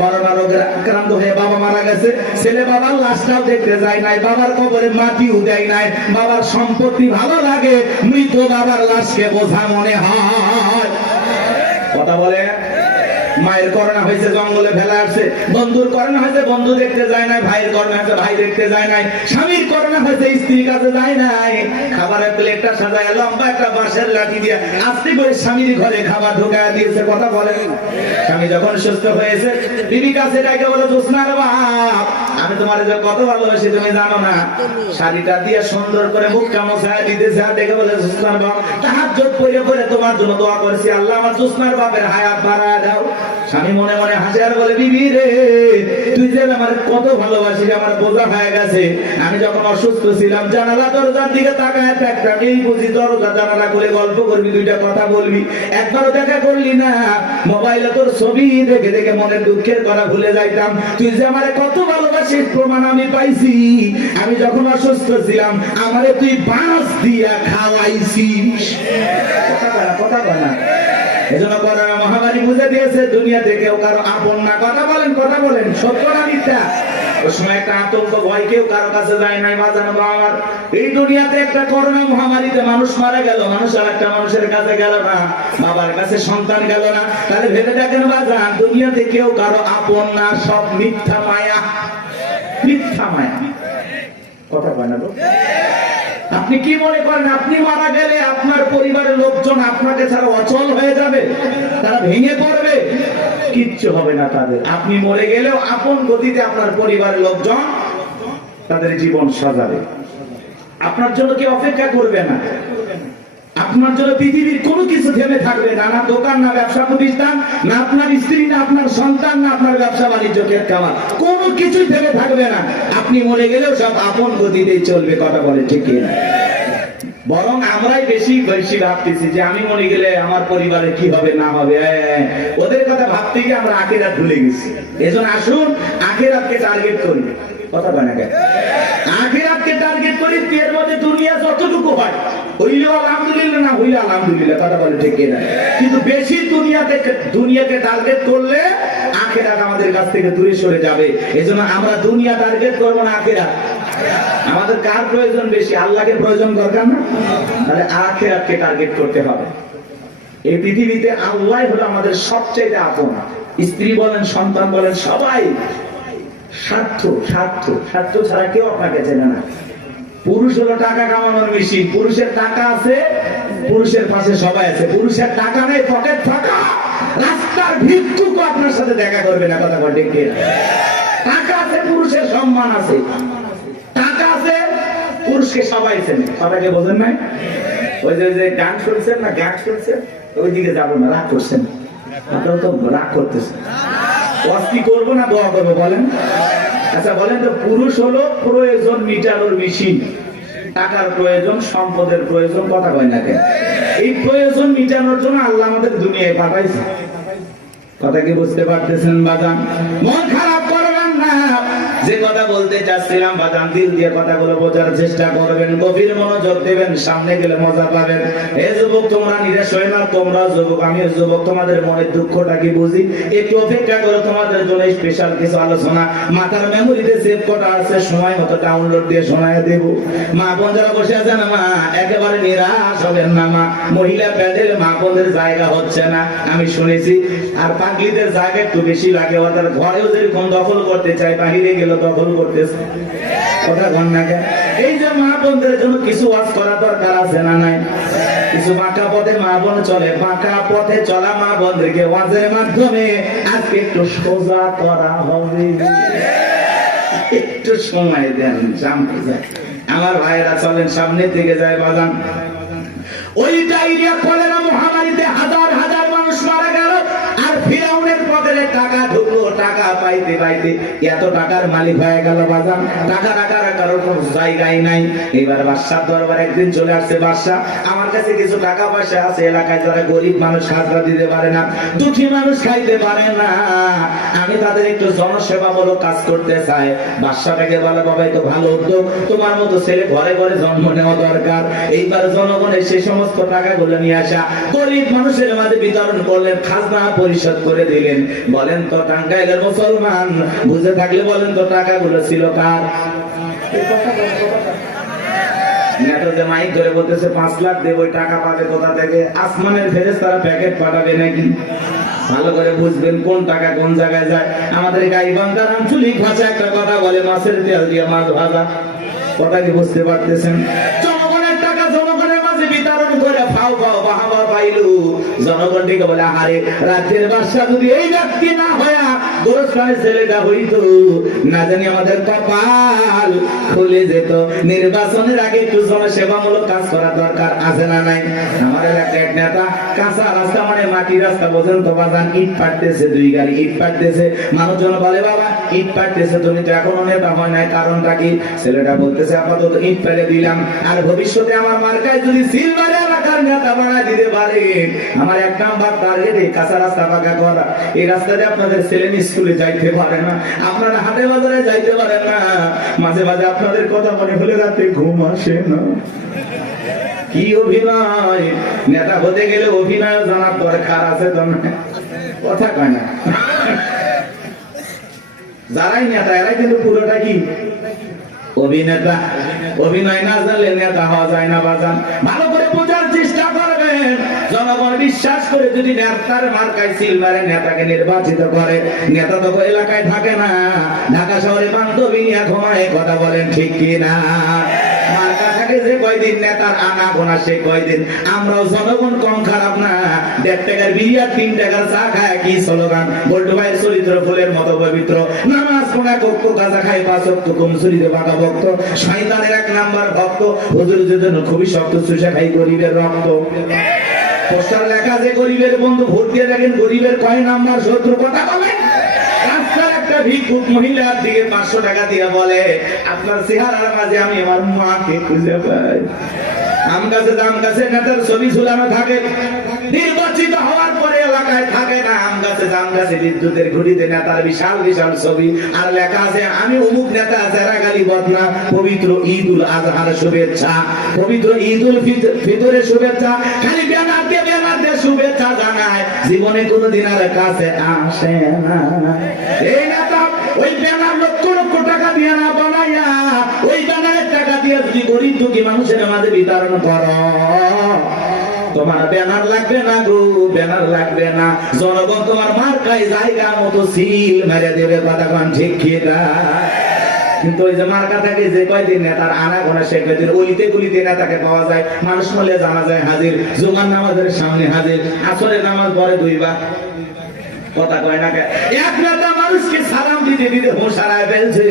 করোনা রোগে আক্রান্ত হয়ে বাবা মারা গেছে। ছেলে বাবার লাশটাও দেখতে যায় নাই, বাবার কবরে মাটিও দেয় নাই। বাবার সম্পত্তি ভালো লাগে, মৃত বাবার লাশকে বোঝা মনে হয়। কথা বলে। মায়ের করোনা হয়েছে, জঙ্গলে ফেলা আসছে। বন্ধুর করোনা হয়েছে, বন্ধু দেখতে যায় নাই। ভাইয়ের করোনা হয়েছে, ভাই দেখতে যায় নাই। স্বামীর করোনা হয়েছে, স্ত্রীর কাছে যায় নাই। খাবারের প্লেটটা সাজায় লম্বা একটা বাঁশের লাঠি দিয়ে আস্তে করে স্বামীর ঘরে খাবার ঢোকায় দিয়েছে। কথা বলেন। স্বামী যখন সুস্থ হয়েছে, বিবি কাছে ডাকে বলে, জোসনার বাপ আমি তোমার যে কত ভালোবাসি তুমি জানো না। শাড়িটা দিয়ে সুন্দর করে মুখটা মোছায় দিতেছে, আর দেখে বলে জোসনার বাপ তাহাজ্জুদ পড়ে পড়ে তোমার জন্য দোয়া করেছি, আল্লাহ আমার জোসনার বাপের হায়াত বাড়ায় দাও। স্বামী মনে মনে হাসে আর বলে, বিবি রে তুই যে আমার কত ভালোবাসি, আমার বোঝা হয়ে গেছে। আমি যখন অসুস্থ ছিলাম জানালা দরজার দিকে তাকায় একটা এই বুঝি দরজা জানালা করে গল্প করবি, দুইটা কথা বলবি, একবারও দেখা করলি না। মোবাইলে তোর ছবি দেখে দেখে মনের দুঃখের কথা ভুলে যাইতাম। তুই যে আমারে কত ভালোবাসিস প্রমাণ আমি পাইছি। আমি যখন অসুস্থ ছিলাম আমারে তুই বাঁশ দিয়া খাওয়াইছিস। কথা বলা এজন্য করোনা মহামারী বুঝে দিয়েছে দুনিয়াতে কেউ কারো আপন না। কথা বলেন সত্য না মিথ্যা? ওই সময় একটা আতঙ্ক ভয়, কেউ কারো কাছে যায় নাই। বাজানো আমার এই দুনিয়াতে একটা করোনা মহামারীতে মানুষ মারা গেল, মানুষ আর একটা মানুষের কাছে গেল না, বাবার কাছে সন্তান গেল না। তাহলে ভেবে দেখেন বাজান, দুনিয়াতে কেউ কারো আপন না, সব মিথ্যা মায়া। মিথ্যা মায়া কথা বলে না। আপনি কি মনে করেন আপনি মারা গেলে আপনার পরিবারের লোকজন আপনাকে ছাড়া অচল হয়ে যাবে, তারা ভেঙে পড়বে? কিচ্ছু হবে না তাদের। আপনি মরে গেলেও আপন গতিতে আপনার পরিবারের লোকজন তাদের জীবন সাজাবে। আপনার জন্য কেউ অপেক্ষা করবে না, আপনার জন্য পৃথিবীর কোনো কিছু থেমে থাকবে না। না দোকান, না ব্যবসা প্রতিষ্ঠান, না আপনার স্ত্রী, না আপনার সন্তান, না আপনার ব্যবসা বাণিজ্য ক্ষেত খামার, কোনো কিছুই থেমে থাকবে না। আপনি মরে গেলেও সব আপন গতিতেই চলবে। কথা বলে ঠিক না? বরং আমরাই বেশি বেশি ভাবতেছি যে আমি মরে গেলে আমার পরিবারে কি হবে না হবে। ওদের কথা ভাবতে গিয়ে আমরা আখিরাত ভুলে গেছি। এজন্য আসুন আখিরাতকে টার্গেট করি। কথা বলে না? আখিরাতকে টার্গেট করি। এর মধ্যে দুনিয়া যতটুকু হয় হইলেও আলহামদুলিল্লাহ, না হইলে আলহামদুলিল্লাহ। কথা বলে ঠিক না? কিন্তু বেশি দুনিয়াকে টার্গেট করলে আখিরাত আমাদের কাছ থেকে দূরে সরে যাবে। এজন্য আমরা দুনিয়া টার্গেট করবো না, আখিরাত। আমাদের কার প্রয়োজন বেশি? আল্লাহকে প্রয়োজন দরকার না? তাহলে আখিরাতকে টার্গেট করতে হবে। এই পৃথিবীতে আল্লাহ হলো আমাদের সবচেয়ে আপন। স্ত্রী বলেন, সন্তান বলেন, সবাই স্বার্থ স্বার্থ স্বার্থ ছাড়া কেউ আপনাকে চেনে না। পুরুষ হলো টাকা কামানোর মেশিন। পুরুষের টাকা আছে, পুরুষের পাশে সবাই আছে। পুরুষের টাকা নেই, পকেট ফাঁকা, রাস্তার ভিক্ষুক আপনার সাথে দেখা করবে না। কথা বলে ঠিক না? টাকা আছে, পুরুষের সম্মান আছে। টাকা আছে, পুরুষকে সবাই চেনে। কথাকে বোঝেন নাই? ওই যে গান শুনছেন না, গান শুনছেন, ওই দিকে যাবো না, রাগ করছেন। আপনারা তো রাগ করতেছেন। কি করবো না দোয়া করবো বলেন? আচ্ছা বলেন তো, পুরুষ হলো প্রয়োজন মিটানোর মেশিন। টাকার প্রয়োজন, সম্পদের প্রয়োজন, কথা কয় না কেন? এই প্রয়োজন মিটানোর জন্য আল্লাহ আমাদের দুনিয়ায় পাঠাইছে। কথা কি বুঝতে পারতেছেন বাজান? মন খারাপ করবেন না। যে কথা বলতে চাচ্ছিলাম বাজান, দিল দিয়ে কথাগুলো বোঝার চেষ্টা করবেন, গভীর মনোযোগ দেবেন, সামনে গেলে মজা পাবেন। এই যুবক তোমরা নিরাশ হয় না, তোমরা যুবক, আমিও যুবক, তোমাদের মনের দুঃখটা কি বুঝি। একটু অপেক্ষা করো, তোমাদের জন্য স্পেশাল কিছু আলোচনা মাথার মেমোরিতে সেভ করা আছে, সময় মতো ডাউনলোড দিয়ে শোনায় দেব। মা বোন যারা বসে আছেন, মা একেবারে নিরাশ হবেন না। মা মহিলা প্যান্ডেলে মা বোনদের জায়গা হচ্ছে না, আমি শুনেছি। আর পাগলিদের জায়গা একটু বেশি লাগে। ওদের ঘরেও যেরকম দখল করতে চায়, বাহিরে গেলে দখল করতেছে। কথা বল না কেন? এই যে মা বোনদের জন্য কিছু ওয়াজ করা দরকার আছে না নাই? কিছু বাঁকা পথে মা বোন চলে, বাঁকা পথে চলা মা বোনদেরকে ওয়াজের মাধ্যমে আজকে একটু সোজা করা হবে। একটু সময় দেন, সামনে যায়। আমার ভাইরা চলেন, সামনের দিকে যায় বাগান। ওই ডায়রিয়া কলেরা মহামারীতে হাজার হাজার মানুষ মারা গেল। আর ফিরাউনের পকেটে টাকা ঢুকলো, টাকা পাইতে পাইতে এত টাকার মালিক হয়ে গেল বাজান। টাকা রাখার কারোর কোনো জায়গায় নাই। এবার বাদশার দরবার একদিন চলে আসছে, বাদশাহ আমার কাছে কিছু টাকা পয়সা আছে, এলাকায় যারা গরিব মানুষ খাজনা দিতে পারে না, দুঃখী মানুষ খাইতে পারে না, আমি তাদের একটু জনসেবামূলক কাজ করতে চাই। বাদশাটাকে বলে, বাবা তো ভালো উদ্যোগ, তোমার মতো ছেলে ঘরে ঘরে জন্ম নেওয়া দরকার। এইবার জনগণের সে সমস্ত টাকাগুলো নিয়ে আসা গরিব মানুষের মাঝে বিতরণ করলেন, খাজনা পরিশোধ করে দিলেন। বলেন তো টাঙ্গাইলের মুসলমান বুঝে থাকলে বলেন তো টাকাগুলো ছিল কার? মাইক ধরে বলতেছে 5 লাখ দেব, ওই টাকা পাবে কোথা থেকে? আসমানের ফেরেশতারা প্যাকেট পাঠাবে নাকি? ভালো করে বুঝবেন কোন টাকা কোন জায়গায় যায়। আমাদের গাইবান্ধার আঞ্চলিক ভাষা একটা কথা বলে, মাছের তেল দিয়ে মাছ ভাজা। কথা কি বুঝতে পারতেছেন? জনগণের টাকা জনগণের মাঝে বিতরণ করে ফাও ফাও বাহাবা পাইলু। জনগণ থেকে বলে, আরে রাজ্যের বাদশা যদি এই ব্যক্তি না হয়া গোরস্থানের ছেলেটা হইতো, না জানি আমাদের কপাল খুলে যেত। নির্বাচনের আগে একটু জনসেবামূলক কাজ করা দরকার আছে না নাই? আমার এলাকার এক নেতা কাঁচা রাস্তা মানে মাটি রাস্তা পর্যন্ত বাজান ইট পাড়তেছে, 2 গাড়ি ইট পাড়তেছে। মানুষজন বলে বাবা ইট পাড়তেছে, তুমি তো এখনো নেতা হয় নাই, কারণটা কি? ছেলেটা বলতেছে আপাতত ইট ফেলে দিলাম, আর ভবিষ্যতে আমার মার্কায় যদি সিলভারে এলাকার নেতা বানায় দিতে পারে, আমার 1 নাম্বার টার্গেটে কাঁচা রাস্তা পাকা করা। এই রাস্তাতে আপনাদের ছেলে স্কুলে যাইতে পারে না, আপনারা হাটে বাজারে যাইতে পারেন না, মাঝে মাঝে আপনাদের কথা মনে হলে রাতে ঘুম আসে না। কি অভিনয়! নেতা হতে গেলে অভিনয় জানার দরকার আছে তো না? কথা কয় না। যারাই নেতা এরাই কিন্তু পুরোটা কি অভিনেতা। অভিনয় না জানলে নেতা হওয়া যায় না বাজান। ভালো করে বোঝার চেষ্টা করবেন। জনগণ বিশ্বাস করে যদি নেতার মার্কায় সিল মারে নেতাকে নির্বাচিত করে, নেতা তো এলাকায় থাকে না, ঢাকা শহরে বান্ধবী নিয়ে ঘুমায়। কথা বলেন ঠিক কি না? মার্কা থাকে যে কয়দিন, নেতার আনা গোনা সে কয়দিন। আমরাও জনগণ কম খারাপ না। 1.5 টাকার বিড়ি আর 3 টাকার চা খায় কি স্লোগান? বল্টু ভাইয়ের চরিত্র ফুলের মতো পবিত্র। নামাজ পড়া কক্ষ গাঁজা খায় 5 ওয়াক্ত, কমসুরিতে বাঁকা ভক্ত। শয়তানের 1 নাম্বার ভক্ত। হুজুরের জন্য খুবই শক্ত, চুষা খাই গরিবের রক্ত। পোস্টার লেখা যে গরিবের বন্ধু, ভোট দিয়ে দেখেন গরিবের কয় নাম্বার শত্রু। কথা বলে রাস্তার একটা ভিক্ষুক মহিলার দিকে 500 টাকা দিয়ে বলে, আপনার চেহারার মাঝে আমি আমার মাকে খুঁজে পাই। আম গাছে নেতার ছবি ঝুলানো থাকে, নির্বাচিত হওয়ার পরে এলাকায় থাকে না। আম গাছে বিদ্যুতের ঘুড়িতে নেতার বিশাল বিশাল ছবি, আর লেখা আছে আমি অমুক নেতা, জেরাগালি বদনা। পবিত্র ঈদুল আজহার শুভেচ্ছা, পবিত্র ঈদুল ফিতরের শুভেচ্ছা। খালি ব্যানার দিয়ে শুভেচ্ছা জানায়, জীবনে কোনোদিন আর কাছে আসে না। এই নেতা ওই ব্যানার লক্ষ লক্ষ টাকা দিয়ে না বানাইয়া, ওই ব্যানারের টাকা দিয়ে যদি গরিব দুঃখী মানুষের মাঝে বিতরণ করো, তোমার ব্যানার লাগবে না গো, ব্যানার লাগবে না। জনগণ তোমার মার্কায় জায়গা মতো সিল মেরে দেবে। কথা কোন ঠিক কি না? কিন্তু ওই যে মার্কা থাকে যে কয়দিন নেতার আনা গোনা সে কয়দিন, অলিতে গলিতে নেতাকে পাওয়া যায়। মানুষ মলে জানা যায় হাজির, জুমার নামাজের সামনে হাজির, আসরের নামাজ পরে 2 বার। কথা কয় না। এক নেতা মানুষকে সালাম দিতে দিতে হোশ হারায় ফেলছে,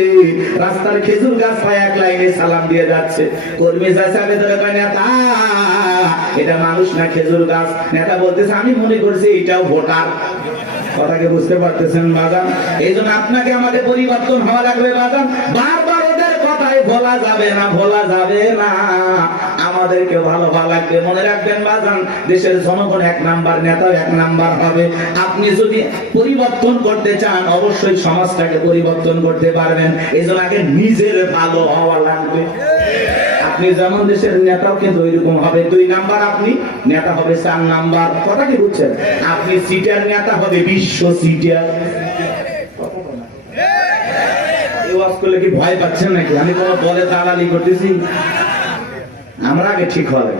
রাস্তার খেজুর গাছ পায় 1 লাইনে সালাম দিয়ে যাচ্ছে। কর্মী যাচ্ছে ভেতরে কয় নেতা এটা মানুষ না খেজুর গাছ। নেতা বলতেছে আমি মনে করছি এটাও ভোটার। কথাকে বুঝতে পারতেছেন বাজান? এই জন্য আপনাকে আমাদের পরিবর্তন হওয়া লাগবে বাজান। বারবার ওদের কথাই ভোলা যাবে না, ভোলা যাবে না। আমাদেরকে ভালো ভালো লাগবে। মনে রাখবেন বাজান, দেশের জনগণ 1 নাম্বার, নেতা 1 নাম্বার হবে। আপনি যদি পরিবর্তন করতে চান, অবশ্যই সমাজটাকে পরিবর্তন করতে পারবেন। এই জন্য আগে নিজের ভালো হওয়া লাগবে। আপনি যেমন দেশের নেতাও কিন্তু ওইরকম হবে। 2 নাম্বার আপনি নেতা হবে 4 নাম্বার। কথা কি বুঝছেন? আপনি সিটার নেতা হবে বিশ্ব সিটার। কি ভয় পাচ্ছেন নাকি? আমি কোন দলে দালালি করতেছি? আমরা আগে ঠিক হবে।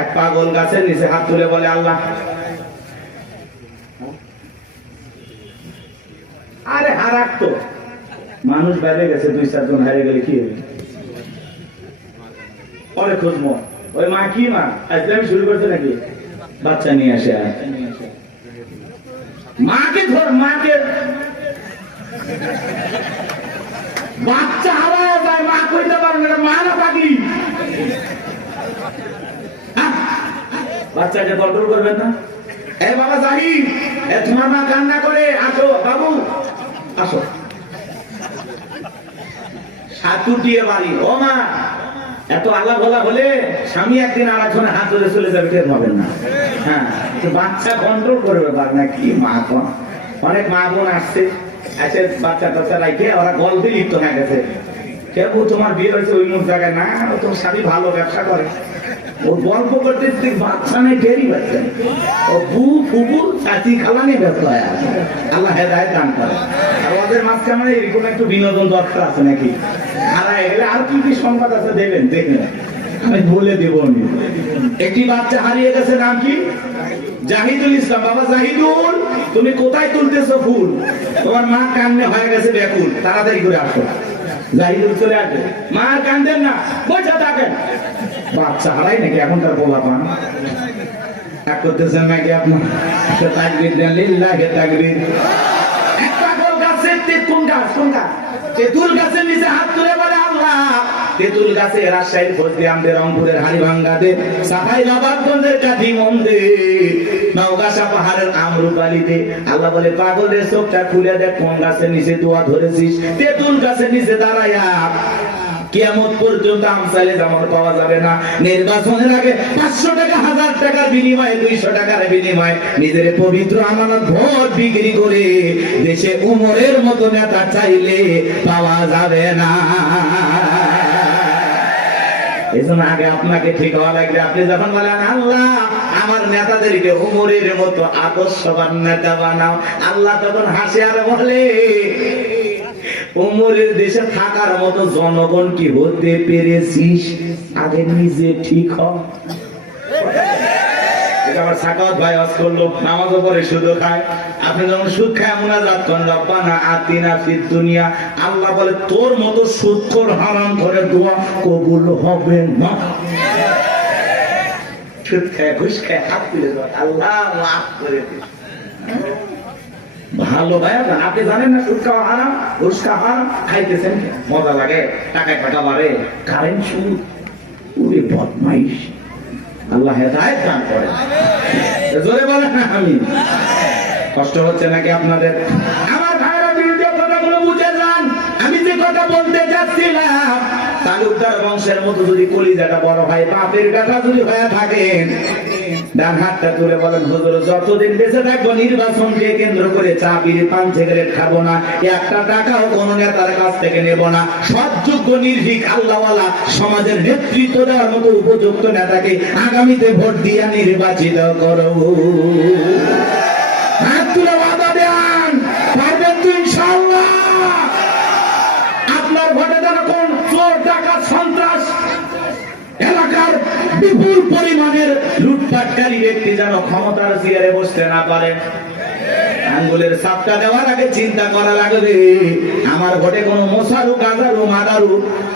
এক পাগল গাছের নিচে হাত তুলে বলে আল্লাহ, আরে হারাক তো মানুষ বাইরে গেছে, 2-4 জন হারিয়ে গেলে কি হবে? পরে খুঁজবো ওই মা কি মা আজলামি শুরু করছে নাকি? বাচ্চা নিয়ে আসে, মাকে ধর, মাকে বাচ্চা হারায় যায়, মা কইতে পারে না, মা না পাগলি। বাচ্চাকে কন্ট্রোল করবেন না। এ বাবা জাহিদ, তোমার মা কান্না করে, আসো বাবু আসো। সাতুটিয়ে বাড়ি, ও মা এত আল্লাহ ভোলা হলে স্বামী একদিন আর একজনের হাত ধরে চলে যাবে, টের পাবেন না। হ্যাঁ, বাচ্চা কন্ট্রোল করবে না কি মা। অনেক মা বোন আসছে, এসে বাচ্চা টাচ্চা রাখে ওরা গল্পে লিপ্ত হয়ে গেছে। কেউ তোমার বিয়ে হয়েছে ওই মুখ জায়গায় না, তোমার স্বামী ভালো ব্যবসা করে, ও গল্প করতে বাচ্চা নেই, টেরই পাচ্ছে। ও বু ফুবু চাচি খালা নিয়ে ব্যস্ত হয়ে আছে। আল্লাহ হেদায়েত দান করে। আর ওদের মাঝখানে এরকম একটু বিনোদন দরকার আছে নাকি? হারায় গেলে আর কি কি সংবাদ আছে দেবেন, দেখবেন, আমি বলে দেব। একটি বাচ্চা হারিয়ে গেছে, নাম কি? জাহিদুল ইসলাম। বাবা জাহিদুল, তুমি কোথায় তুলতেছো ফুল? তোমার মা কান্নে হয়ে গেছে ব্যাকুল, তাড়াতাড়ি করে আসো। জাহিদুল চলে আসবে, মা কান্দেন না, বসে থাকেন। বাচ্চা হারাই নাকি এখনকার বলা পান? এক করতেছেন নাকি আপনার? তাকবীর দেন, লিল্লাহি তাকবীর। একটা গোল গাছ কোন গাছ তেঁতুল গাছের নিচে হাত তুলে বলে আল্লাহ তেঁতুল গাছে রাজশাহীর ফজলিয়ামদে রংপুরের হাড়িভাঙ্গাতে সাফাই নবাবগঞ্জের কাঠিমন্দে নওগাঁসা পাহাড়ের আমরুপালিতে আল্লাহ বলে পাগলের চোখটা খুলে দেখ কোন গাছের নিচে দোয়া ধরেছিস তেঁতুল গাছের নিচে দাঁড়াইয়া কিয়ামত পর্যন্ত আমসালে জামাত পাওয়া যাবে না। নির্বাচনের আগে 500 টাকা 1000 টাকার বিনিময়ে 200 টাকার বিনিময়ে নিজের পবিত্র আমানত ভোট বিক্রি করে দেশে উমরের মতো নেতা চাইলে পাওয়া যাবে না। এজন্য আগে আপনাকে ঠিক হওয়া লাগবে। আপনি যখন বলেন আল্লাহ আমার নেতাদেরকে উমরের মতো আদর্শবান নেতা বানাও, আল্লাহ তখন হাসে আর বলে উমরের দেশে থাকার মতো জনগণ কি হতে পেরেছিস? আগে নিজে ঠিক হ। আমার সাকাওয়াত ভাই ওয়াজ করলো, নামাজও পড়ে সুদ খায়। আপনি যখন সুদ খায় মুনাজাত করেন রব্বানা আতিনা ফিদ দুনিয়া, আল্লাহ বলে তোর মতো সুদখোর হারাম করে দোয়া কবুল হবে না। সুদ খায় ঘুষ খায় হাত তুলে দোয়া আল্লাহ মাফ করে দিন। ভালো ভাই আপনি জানেন না সুদ খাওয়া হারাম, ঘুষ খাওয়া হারাম, খাইতেছেন মজা লাগে, টাকায় টাকা বাড়ে, কারেন্ট সুদ, ওরে বদমাইশ। আল্লাহ হেদায়েত দান করেন। জোরে বলেন না আমিন। কষ্ট হচ্ছে নাকি আপনাদের? আমার ভাইরা ভিডিও কথাগুলো বুঝে যান। আমি যে কথা বলতে যাচ্ছিলাম তালুকদার বংশের মতো যদি কলিজাটা বড় হয়, বাপের বেটা যদি হয়ে থাকেন, ডান হাতটা তুলে বলেন হুজুর যতদিন বেঁচে থাকবো নির্বাচনকে কেন্দ্র করে চা বিড়ি পান সিগারেট খাবো না, একটা টাকাও কোন নেতার কাছ থেকে নেব না, সৎযোগ্য নির্ভীক আল্লাহওয়ালা সমাজের নেতৃত্ব দেওয়ার মতো উপযুক্ত নেতাকে আগামীতে ভোট দিয়ে নির্বাচিত করব। হাত তুলে ওয়াদা দেন, পারবেন তো ইনশাআল্লাহ? আপনার ভোটে যেন কোন চোর ডাকাত সন্ত্রাস এলাকার বিপুল পরিমাণের লুটপাটকারী ব্যক্তি যেন ক্ষমতার চেয়ারে বসতে না পারে। আঙ্গুলের সাপটা দেওয়ার আগে চিন্তা করা লাগবে আমার ভোটে কোন মোসারু গাজারু মাদারু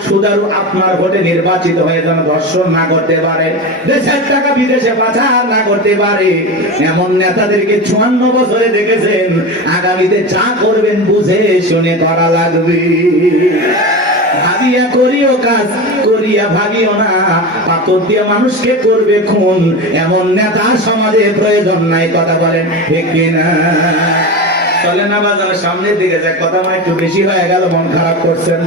সুদারু আপনার ভোটে নির্বাচিত হয়ে যেন ধর্ষণ না করতে পারে, দেশের টাকা বিদেশে পাচার না করতে পারে। এমন নেতাদেরকে 54 বছরে দেখেছেন, আগামীতে যা করবেন বুঝে শুনে করা লাগবে। ভাবিয়া করিও কাজ, করিয়া ভাবিও না, পাথর দিয়ে মানুষকে করবে খুন, এমন নেতা সমাজে প্রয়োজন নাই। কথা বলেন ঠিক কিনা? চলে না বাজার সামনের দিকে যায়, কথা মানে একটু বেশি হয়ে গেল, মন খারাপ করছেন।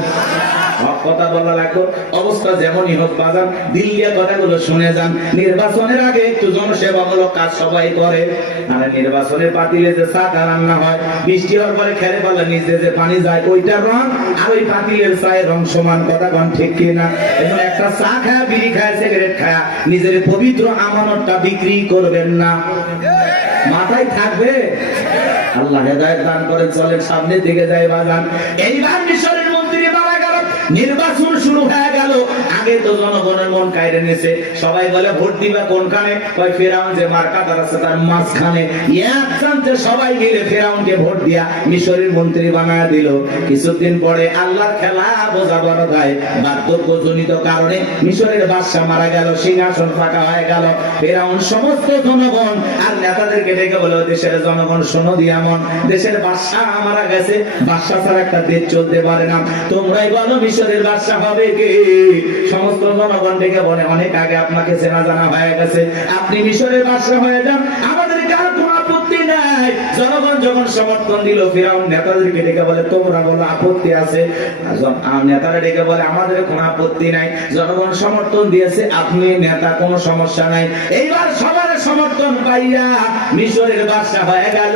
কথা বলা লাগলো, অবস্থা যেমনই হোক বাজান দিল দিয়ে কথাগুলো শুনে যান। নির্বাচনের আগে একটু জনসেবামূলক কাজ সবাই করে, আর নির্বাচনের পাতিলে যে চাটা রান্না হয়, বৃষ্টি হওয়ার পরে খেলে পালে নিচে যে পানি যায় ওইটার রং আর ওই পাতিলের চায়ের রং সমান। কথা কন ঠিক কিনা? এবং একটা চা খায়, বিড়ি খায়, সিগারেট খায়, নিজের পবিত্র আমানতটা বিক্রি করবেন না। মাথায় থাকবে। আল্লাহ হেদায়েত দান করেন। চলেন সামনের দিকে যাই বাজান। এইবার মিশরের মন্ত্রী মারা গেল, নির্বাচন শুরু হয়ে গেল। আগে তো জনগণের মন কাইরে নিয়েছে, সবাই বলে ভোট দিবা কোনখানে? কয় ফেরাউন যে মার্কাদার আছে তার মাঝখানে। এক প্রান্তে সবাই মিলে ফেরাউনকে ভোট দিয়া মিশরের মন্ত্রী বানায় দিল। কিছুদিন পরে আল্লাহর খেলা বোঝা বড় ভাই, বার্ধক্যজনিত কারণে মিশরের বাদশা মারা গেল, সিংহাসন ফাঁকা হয়ে গেল। ফেরাউন সমস্ত জনগণ আর নেতাদেরকে ডেকে বলে দেশের জনগণ শোনো দিয়া মন, দেশের বাদশা মারা গেছে, বাদশা ছাড়া একটা দেশ চলতে পারে না, তোমরাই বলো মিশরের বাদশা হবে কে? সমস্ত জনগণ ডেকে বলে অনেক আগে আপনাকে চেনা জানা হয়ে গেছে, আপনি মিশরের বাদশা হয়ে যান, আমাদের কার কোনো আপত্তি নাই। জনগণ যখন সমর্থন দিল, ফিরাউন নেতাদেরকে ডেকে বলে তোমরা বলো আপত্তি আছে? নেতারা ডেকে বলে আমাদের কোনো আপত্তি নাই, জনগণ সমর্থন দিয়েছে, আপনি নেতা, কোনো সমস্যা নাই। এইবার সবার সমর্থন পাইয়া মিশরের বাদশা হয়ে গেল,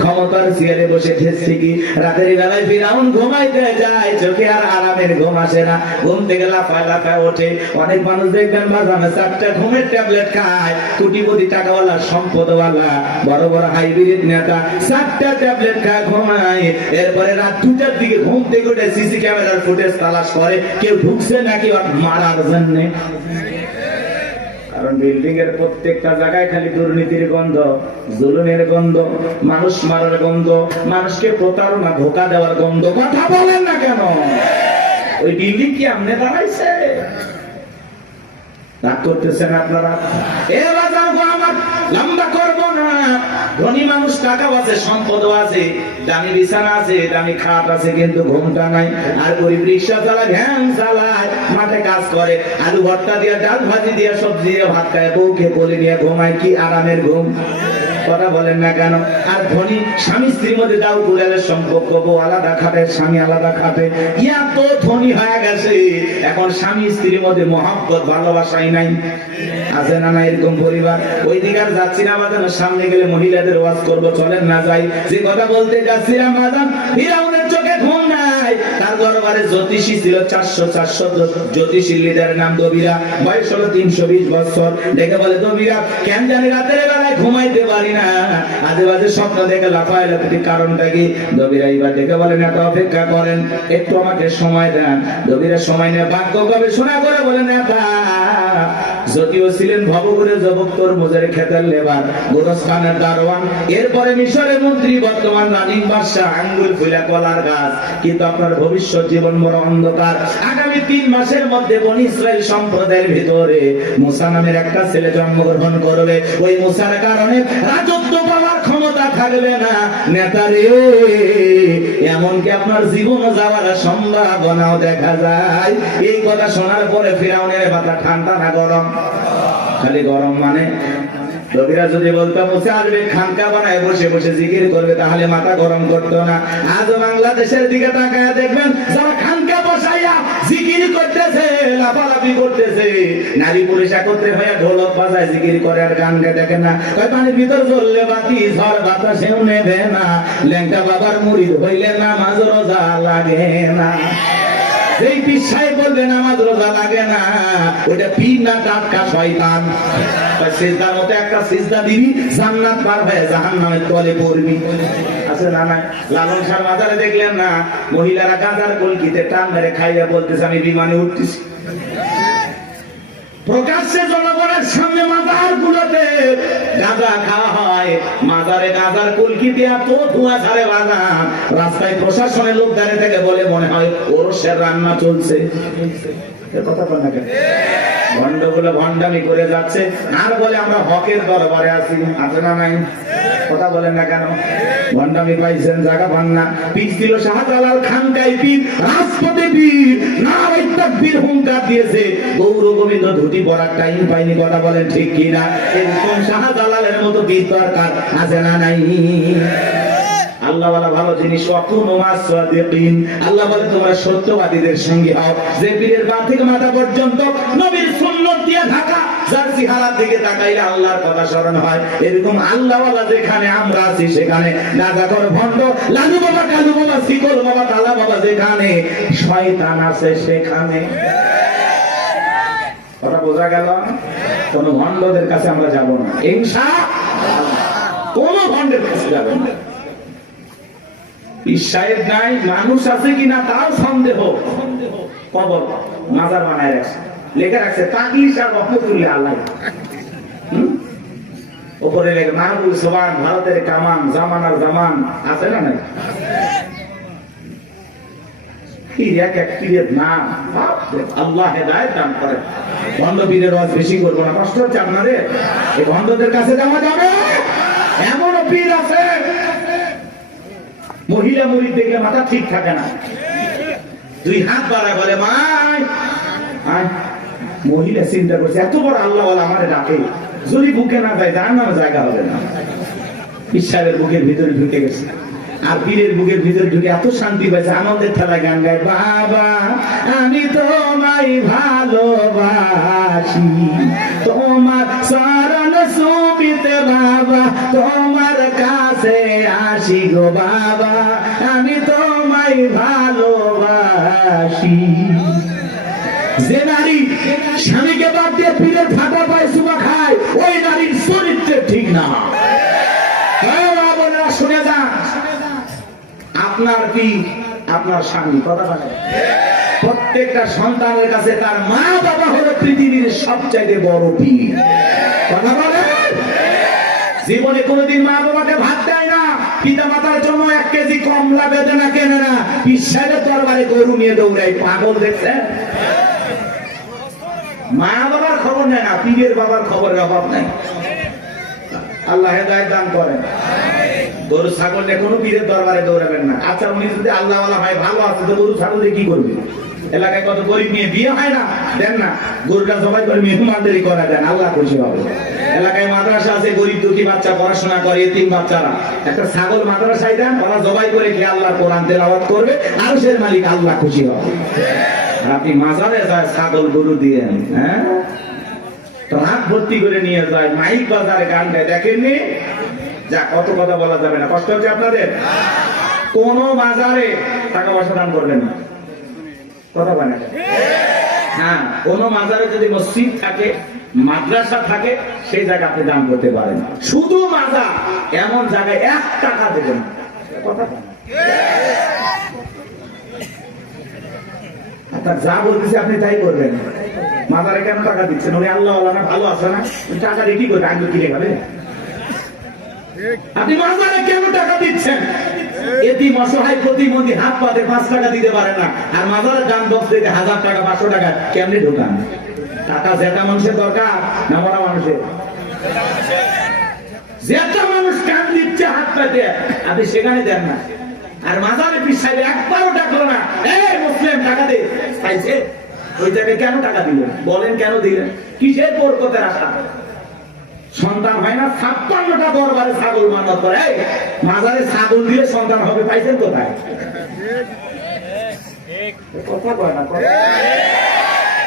ক্ষমতার চেয়ারে বসে ঠেসছে কি রাতের বেলায় ফিরাউন ঘুমাইতে যায়, চোখে আর আরামের ঘুম আসে না, ঘুম থেকে লাফায় লাফায় ওঠে। অনেক মানুষ দেখবেন বাজানো 4টা ঘুমের ট্যাবলেট খায়, কোটিপতি টাকাওয়ালা সম্পদওয়ালা বড় বড় হাইব্রিড নেতা 4টা ট্যাবলেট খায় ঘুমায়, এরপরে রাত 2টার দিকে ঘুম থেকে উঠে সিসি ক্যামেরার ফুটেজ তালাশ করে কেউ ঢুকছে নাকি মারার জন্য। কারণ বিল্ডিং এর প্রত্যেকটা জায়গায় খালি দুর্নীতির গন্ধ, জুলুমের গন্ধ, মানুষ মারার গন্ধ, মানুষকে প্রতারণা ধোঁকা দেওয়ার গন্ধ। কথা বলেন না কেন? ওই বিল্ডিং কি আমনে দাঁড়াইছে? রাগ করতেছেন আপনারা? এ বাজার গো আমার লম্বা করবো না, না। ধনী মানুষ টাকাও আছে, সম্পদও আছে, দামি বিছানা আছে, দামি খাট আছে, কিন্তু ঘুমটা নাই। আর গরিব রিক্সা চালায়, ভ্যান চালায়, মাঠে কাজ করে, আলু ভর্তা দিয়ে, ডাল ভাজি দিয়ে, সবজি দিয়ে ভাত খায়, বউকে বলে নিয়ে ঘুমায়। কি আরামের ঘুম, কথা বলেন না কেন? আর ধনী স্বামী স্ত্রীর মধ্যে দাও কুড়ালের সম্পর্ক, বউ আলাদা খাটে, স্বামী আলাদা খাটে, ইয়া তো ধনী হয়ে গেছে। এখন স্বামী স্ত্রীর মধ্যে মহব্বত, ভালোবাসাই নাই। আছে না না এরকম পরিবার? ওই দিকে আর যাচ্ছি না বাজান, সামনে গেলে মহিলাদের ওয়াজ করবো, চলেন না যাই। যে কথা বলতে যাচ্ছিলাম বাজান, ফিরাউনের চোখে ঘুম নাই। তার দরবারে জ্যোতিষী ছিল 400 জ্যোতিষী লিডারের নাম দবিরা, বয়স হলো 320 বছর। দেখে বলে, দবিরা কেন জানি রাতের বেলায় ঘুমাইতে পারি না, আজে বাজে স্বপ্ন দেখে লাফায় লাফি, কারণটা কি? দবিরা এবার দেখে বলেন, এত অপেক্ষা করেন, একটু আমাকে সময় দেন। দবিরা সময় নিয়ে ভাগ্য গবেষণা করে বলেন, নেতা যদিও ছিলেন ভবঘুরে যুবক, তরমুজের ক্ষেতের লেবার, গোরস্থানের দারোয়ান, এরপরে মিশরের মন্ত্রী, বর্তমান রানিং বাদশা, আঙ্গুল ফুলা কলার গাছ, কিন্তু আপনার ভবিষ্যৎ জীবন বড় অন্ধকার। আগামী 3 মাসের মধ্যে বনি ইসরাইল সম্প্রদায়ের ভিতরে মুসা নামের একটা ছেলে জন্মগ্রহণ করবে। ওই মুসার কারণে রাজত্ব পাওয়ার ক্ষমতা থাকবে না। নেতারে, এমনকি আপনার জীবন যাওয়ার সম্ভাবনাও দেখা যায়। এই কথা শোনার পরে ফিরাউনের মাথা ঠান্ডা না গরম? খালি গরম। মানে রবিরা যদি বলতাম মুসা আসবে, খানকা বানায় বসে বসে জিকির করবে, তাহলে মাথা গরম করতো না। আজ বাংলাদেশের দিকে তাকায় দেখবেন, যারা খানকা বসাইয়া জিকির করতেছে, লাফালাফি করতেছে, নারী পুরুষ একত্রে হয়ে ঢোলক বাজায় জিকির করে, আর গানকে দেখে না। পানির ভিতর জ্বললে বাতি, ঝড় বাতাসেও নেবে না। ল্যাংটা বাবার মুরিদ হইলে নামাজ রোজা লাগে না। এই পীর সাহেব বলবে নামাজ রোজা লাগে না, ওটা পীর না, টাটকা শয়তান। সিজদার মতো একটা সিজদা দিবি, জান্নাত পার হয়ে জাহান্নামের তলে পড়বি। আছে না নাই? লালন শাহ বাজারে দেখলেন না, মহিলারা গাঁজার কলকিতে টান মেরে খাইয়া বলতেছে, আমি বিমানে উঠতেছি। প্রকাশ্যে জনগণের সামনে মাজার গুলোতে গাঁজা খাওয়া হয়, মাজারে গাঁজার কলকি দিয়া তো ধোঁয়া ছাড়ে বাজান। রাস্তায় প্রশাসনের লোক দাঁড়িয়ে থেকে বলে, মনে হয় ওরসের রান্না চলছে। কথা বল না কেন? ভণ্ডগুলো ভণ্ডামি করে যাচ্ছে, আর বলে আমরা হকের দরবারে আছি। আছে না নাই? কথা বলেন না কেন? ভণ্ডামি পাইছেন, জায়গা পান না। পীর ছিল শাহজালাল, খানকাই পীর, রাজপথে পীর, নারায়ে তাকবীর হুঙ্কার দিয়েছে, গৌর গোবিন্দ ধুতি পরার টাইম পাইনি। কথা বলেন ঠিক কিনা? এরকম শাহজালালের মতো পীর দরকার আছে না নাই? আল্লাহ ওয়ালা ভালো জিনিস, ওয়াকুনু মাস-সাদিকিন। আল্লাহ বলে তোমরা সত্যবাদীদের সঙ্গী হও। যে পীরের পা থেকে মাথা পর্যন্ত নবীর সুন্নাত দিয়ে ঢাকা, যার চেহারার দিকে তাকাইলে আল্লাহর কথা স্মরণ হয়, এরকম আল্লাহ ওয়ালা যেখানে আমরা আছি সেখানে গাঁজাখোর, ভণ্ড, লালু বাবা, কালু বাবা, শিকল বাবা, তালা বাবা, যেখানে শয়তান আছে সেখানে। কথা বোঝা গেল? কোন ভণ্ডদের কাছে আমরা যাব না, ইনশাআল্লাহ। কোন ভণ্ডের কাছে যাব না। পীর সাহেব নাই, মানুষ আছে কিনা তাও সন্দেহ। কবর মাজার বানায় রাখছে, লেখা রাখছে তাকলিশ আর রহমতুল্লাহ আল্লাহ। উপরে লেখে মাহবুব সোবান, ভারতের কামান, জামানার জামান। আছে না নাই? আল্লাহ হেদায়েত দান করে। ভণ্ড পীরের ওয়াজ বেশি করবো না, কষ্ট হচ্ছে আপনাদের। এই ভণ্ডদের কাছে যাওয়া যাবে? এমন পীর আছে, মহিলা মুরিদ দেখলে মাথা ঠিক থাকে না, 2 হাত বাড়ায় বলে, মাই মহিলা চিন্তা করছে, এত বড় আল্লাহ ওয়ালা আমারে ডাকে, যদি বুকে না যায় জাহান্নামে জায়গা হবে না। ঈশ্বরের বুকের ভিতরে ঢুকে গেছে, আর পীরের বুকের ভিতরে ঢুকে এত শান্তি পাইছে, আনন্দের ঠেলায় গান গায়, বাবা আমি তোমায় ভালোবাসি, তোমার চরণ সুবিতে বাবা, তোমার কাছে আসি গো বাবা, আমি তোমায় ভালোবাসি। যে নারী স্বামীকে বাদ দিয়ে পীরের ফাটা পায় চুমা খায়, ওই নারীর চরিত্র ঠিক না। শুনে যান, আপনার কি আপনার স্বামী, কথা বলে, প্রত্যেকটা সন্তানের কাছে তার মা বাবা হলো পৃথিবীর সবচাইতে বড় পীর। কথা বলে, জীবনে কোনোদিন মা বাবাকে ভাত দেয় না, পিতা মাতার জন্য 1 কেজি কমলা বেদনা কেনে না, পীর সাহেবের দরবারে গরু নিয়ে দৌড়ায়। পাগল দেখছেন? মা বাবার খবর নেয় না, পীরের বাবার খবরের অভাব নাই। আল্লাহ হেদায়েত দান করেন। গরু ছাগল নিয়ে কোনো পীরের দরবারে দৌড়াবেন না। আচ্ছা উনি যদি আল্লাহওয়ালা হয়, ভালো আছে, তো গরু ছাগল দিয়ে কি করবে? এলাকায় কত গরিব নিয়ে বিয়ে হয় না, দেন না, গরুটা জবাই করে মেহমানদারি করা দেন, আল্লাহ খুশি হবে। এলাকায় মাদ্রাসা আছে, গরিব দুঃখী বাচ্চা পড়াশোনা করে, এতিম বাচ্চারা, একটা ছাগল মাদ্রাসায় দেন, ওরা জবাই করে খেয়ে আল্লাহ কোরআন তেলাওয়াত করবে, আরশের মালিক আল্লাহ খুশি হবে। আপনি মাজারে যায় ছাগল গরু দিয়ে, হ্যাঁ, ট্রাক ভর্তি করে নিয়ে যায়, মাইক বাজারে গান গায়, দেখেননি? যা, কত কথা বলা যাবে না, কষ্ট হচ্ছে আপনাদের? কোন বাজারে টাকা পয়সা দান করবেন না, কথা বলে না। হ্যাঁ, কোন মাজারে যদি মসজিদ থাকে, মাদ্রাসা থাকে, সেই জায়গা আপনি দান করতে পারেন। শুধু মাজার এমন জায়গায় 1 টাকা দেবেন, কথা আপনার যা বলতেছে আপনি তাই করবেন। মাজারে কেন টাকা দিচ্ছেন? উনি আল্লাহ না, ভালো আছে না, টাকা দিয়ে কি করবে? আগে কিনে খাবে। আপনি মাজারে কেন টাকা দিচ্ছেন? এতিম অসহায় প্রতিবন্ধী হাত পাতে 5 টাকা দিতে পারে না, আর মাজারের দান বক্স থেকে 1000 টাকা 500 টাকা কেমনে ঢোকান? টাকা যেটা মানুষের দরকার না মরা মানুষের? যেটা মানুষ কান দিচ্ছে হাত পাতে, আপনি সেখানে দেন না। আর মাজারে পীর সাহেব একবারও ডাকলো না, এই মুসলিম টাকা দে, চাইছে, ওই জায়গায় কেন টাকা দিলেন? বলেন কেন দিলেন? কিসের বরকতের আশা? সন্তান হয় না, 56টা দরবারে ছাগল মানত করে, মাজারে ছাগল দিয়ে সন্তান হবে, পাইছেন কোথায়? কথা কয় না,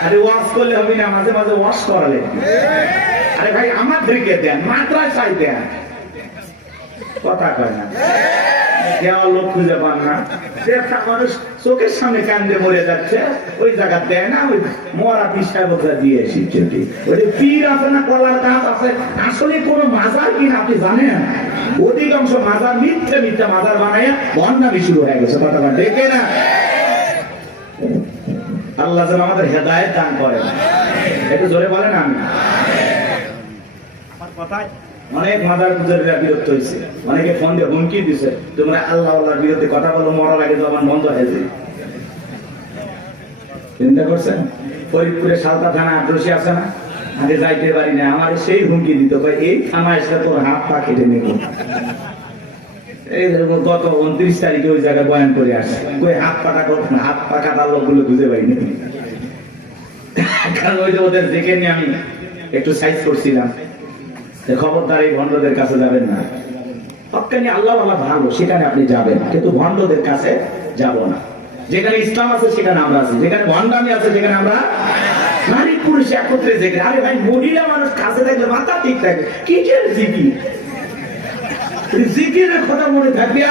আরে ওয়াজ করলে হবে না, মাঝে মাঝে ওয়াজ করালে। আরে ভাই আমাদেরকে দেন, মাদ্রাসায় দেন, কথা কয় না, দেওয়ার লোক খুঁজে পান না। একটা মানুষ চোখের সামনে কান্দে মরে যাচ্ছে, ওই জায়গা দেয় না, ওই মরা পিসাবকরা দিয়ে এসেছে। ওই যে পীর আছে না, কলার গাছ আছে, আসলে কোন মাজার কিনা আপনি জানেন? অধিকাংশ মাজার মিথ্যে মিথ্যে মাজার বানায় বন্যামি শুরু হয়ে গেছে, কথা দেখে না। আল্লাহ যেন আমাদের হেদায়েত দান করেন, একটু জোরে বলেন আমি। আমার কথায় অনেক মাদার গুজারিরা বিরক্ত হয়েছে, অনেকে ফোন দিয়ে হুমকি দিছে, তোমরা আল্লাহ আল্লাহর বিরুদ্ধে কথা বলো, মরার আগে জবান বন্ধ হয়েছে। চিন্তা করছেন? ফরিদপুরে সালতা থানা আটরশি আছে না, আগে যাইতে পারি না, আমার সেই হুমকি দিত, এই থানা এসে তোর হাত পা কেটে নেব। এই গত 29 তারিখে ওই জায়গায় বয়ান করে আসছে, কই হাত পাটা করত না, হাত পা কাটার লোকগুলো খুঁজে পাইনি। কারণ ওই যে ওদের দেখে নিয়ে আমি একটু সাইজ করছিলাম, খবরদার এই ভণ্ডদের কাছে যাবেন না। হক্কানি আল্লাহ আল্লাহ ভালো, সেখানে আপনি যাবেন, কিন্তু ভণ্ডদের কাছে যাব না। যেখানে ইসলাম আছে সেখানে আমরা আছি, যেখানে ভণ্ডামি আছে সেখানে আমরা নারী পুরুষ একত্রে যেখানে। আরে ভাই, মহিলা মানুষ কাছে থাকলে মাথা ঠিক থাকে, কিসের জিকির? জিকিরের কথা মনে থাকবে।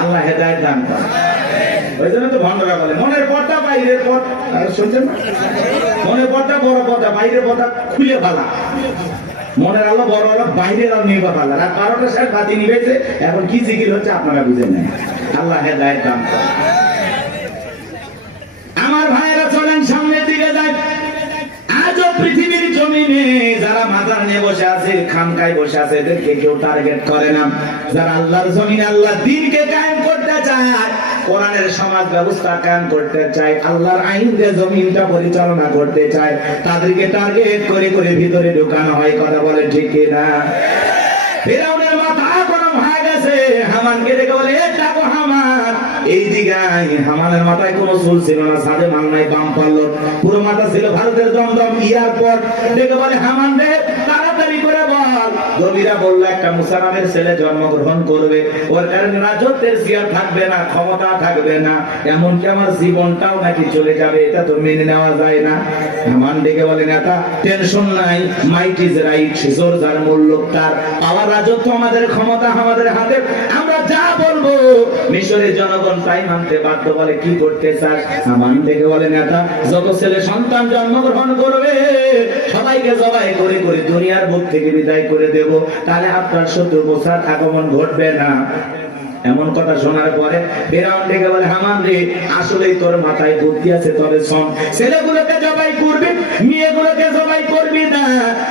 আল্লাহ হেদায়েত দান করেন। ওই জন্য তো ভণ্ডরা বলে মনের পর্দা বাইরের পর্দা, শুনছেন না? মনের পর্দা বড় পর্দা, বাইরের পর্দা খুলে ফেলা। মনের আলো বড় আলো, বাইরের আলো নিয়ে ফেলা। রাত 12টার সময় বাতি নিবেছে, এখন কি জিকির হচ্ছে আপনারা বুঝে নেন। আল্লাহ হেদায়েত দান করেন। আমার ভাইয়েরা চলেন সামনের দিকে যায়। আজও পৃথিবীর জমিনে যারা মাজার নিয়ে বসে আছে, খামকায় বসে আছে, এদেরকে কেউ টার্গেট করে না। যারা আল্লাহর জমিনে আল্লাহ দ্বীনকে কায়েম করতে চায়, কোরআনের সমাজ ব্যবস্থা কায়েম করতে চায়, আল্লাহর আইন দিয়ে জমিনটা পরিচালনা করতে চায়, তাদেরকে টার্গেট করে করে ভিতরে ঢোকানো হয়। কথা বলে ঠিক কিনা? ফিরআউনের মাথা গরম হয়ে গেছে, হামানকে দেখে বলে, এটা তো হামান, এই দিকে হামানের মাথায় কোনো চুল ছিল না, সাদে মাল নাই, বাম পারল, পুরো মাথা ছিল ভারতের দমদম এয়ারপোর্ট। দেখে বলে, হামান রে, তাড়াতাড়ি করে বল। নবীরা বলল, একটা মুসা নামের ছেলে জন্মগ্রহণ করবে, ওর কারণে রাজত্বের চেয়ার থাকবে না, ক্ষমতা থাকবে না, এমনকি আমার জীবনটাও নাকি চলে যাবে, এটা তো মেনে নেওয়া যায় না। হামান ডেকে বলে, নেতা টেনশন নাই, মাইট ইজ রাইট, জোর যার মূল্য তার, পাওয়ার রাজত্ব আমাদের, ক্ষমতা আমাদের হাতে, আমরা যা বলবো মিশরের জনগণ তাই মানতে বাধ্য। বলে, কি করতে চাস? হামান ডেকে বলে, নেতা যত ছেলে সন্তান জন্মগ্রহণ করবে সবাইকে জবাই করে করে দুনিয়ার বুক থেকে বিদায় করে দেব, তাহলে আপনার শত্রু গোছার আগমন ঘটবে না। এমন কথা শোনার পরে ফিরআউন ডেকে বলে, হামান রে, আসলেই তোর মাথায় বুদ্ধি আছে, তবে শোন, ছেলেগুলোকে জবাই করবি, মেয়েগুলোকে জবাই করবি না,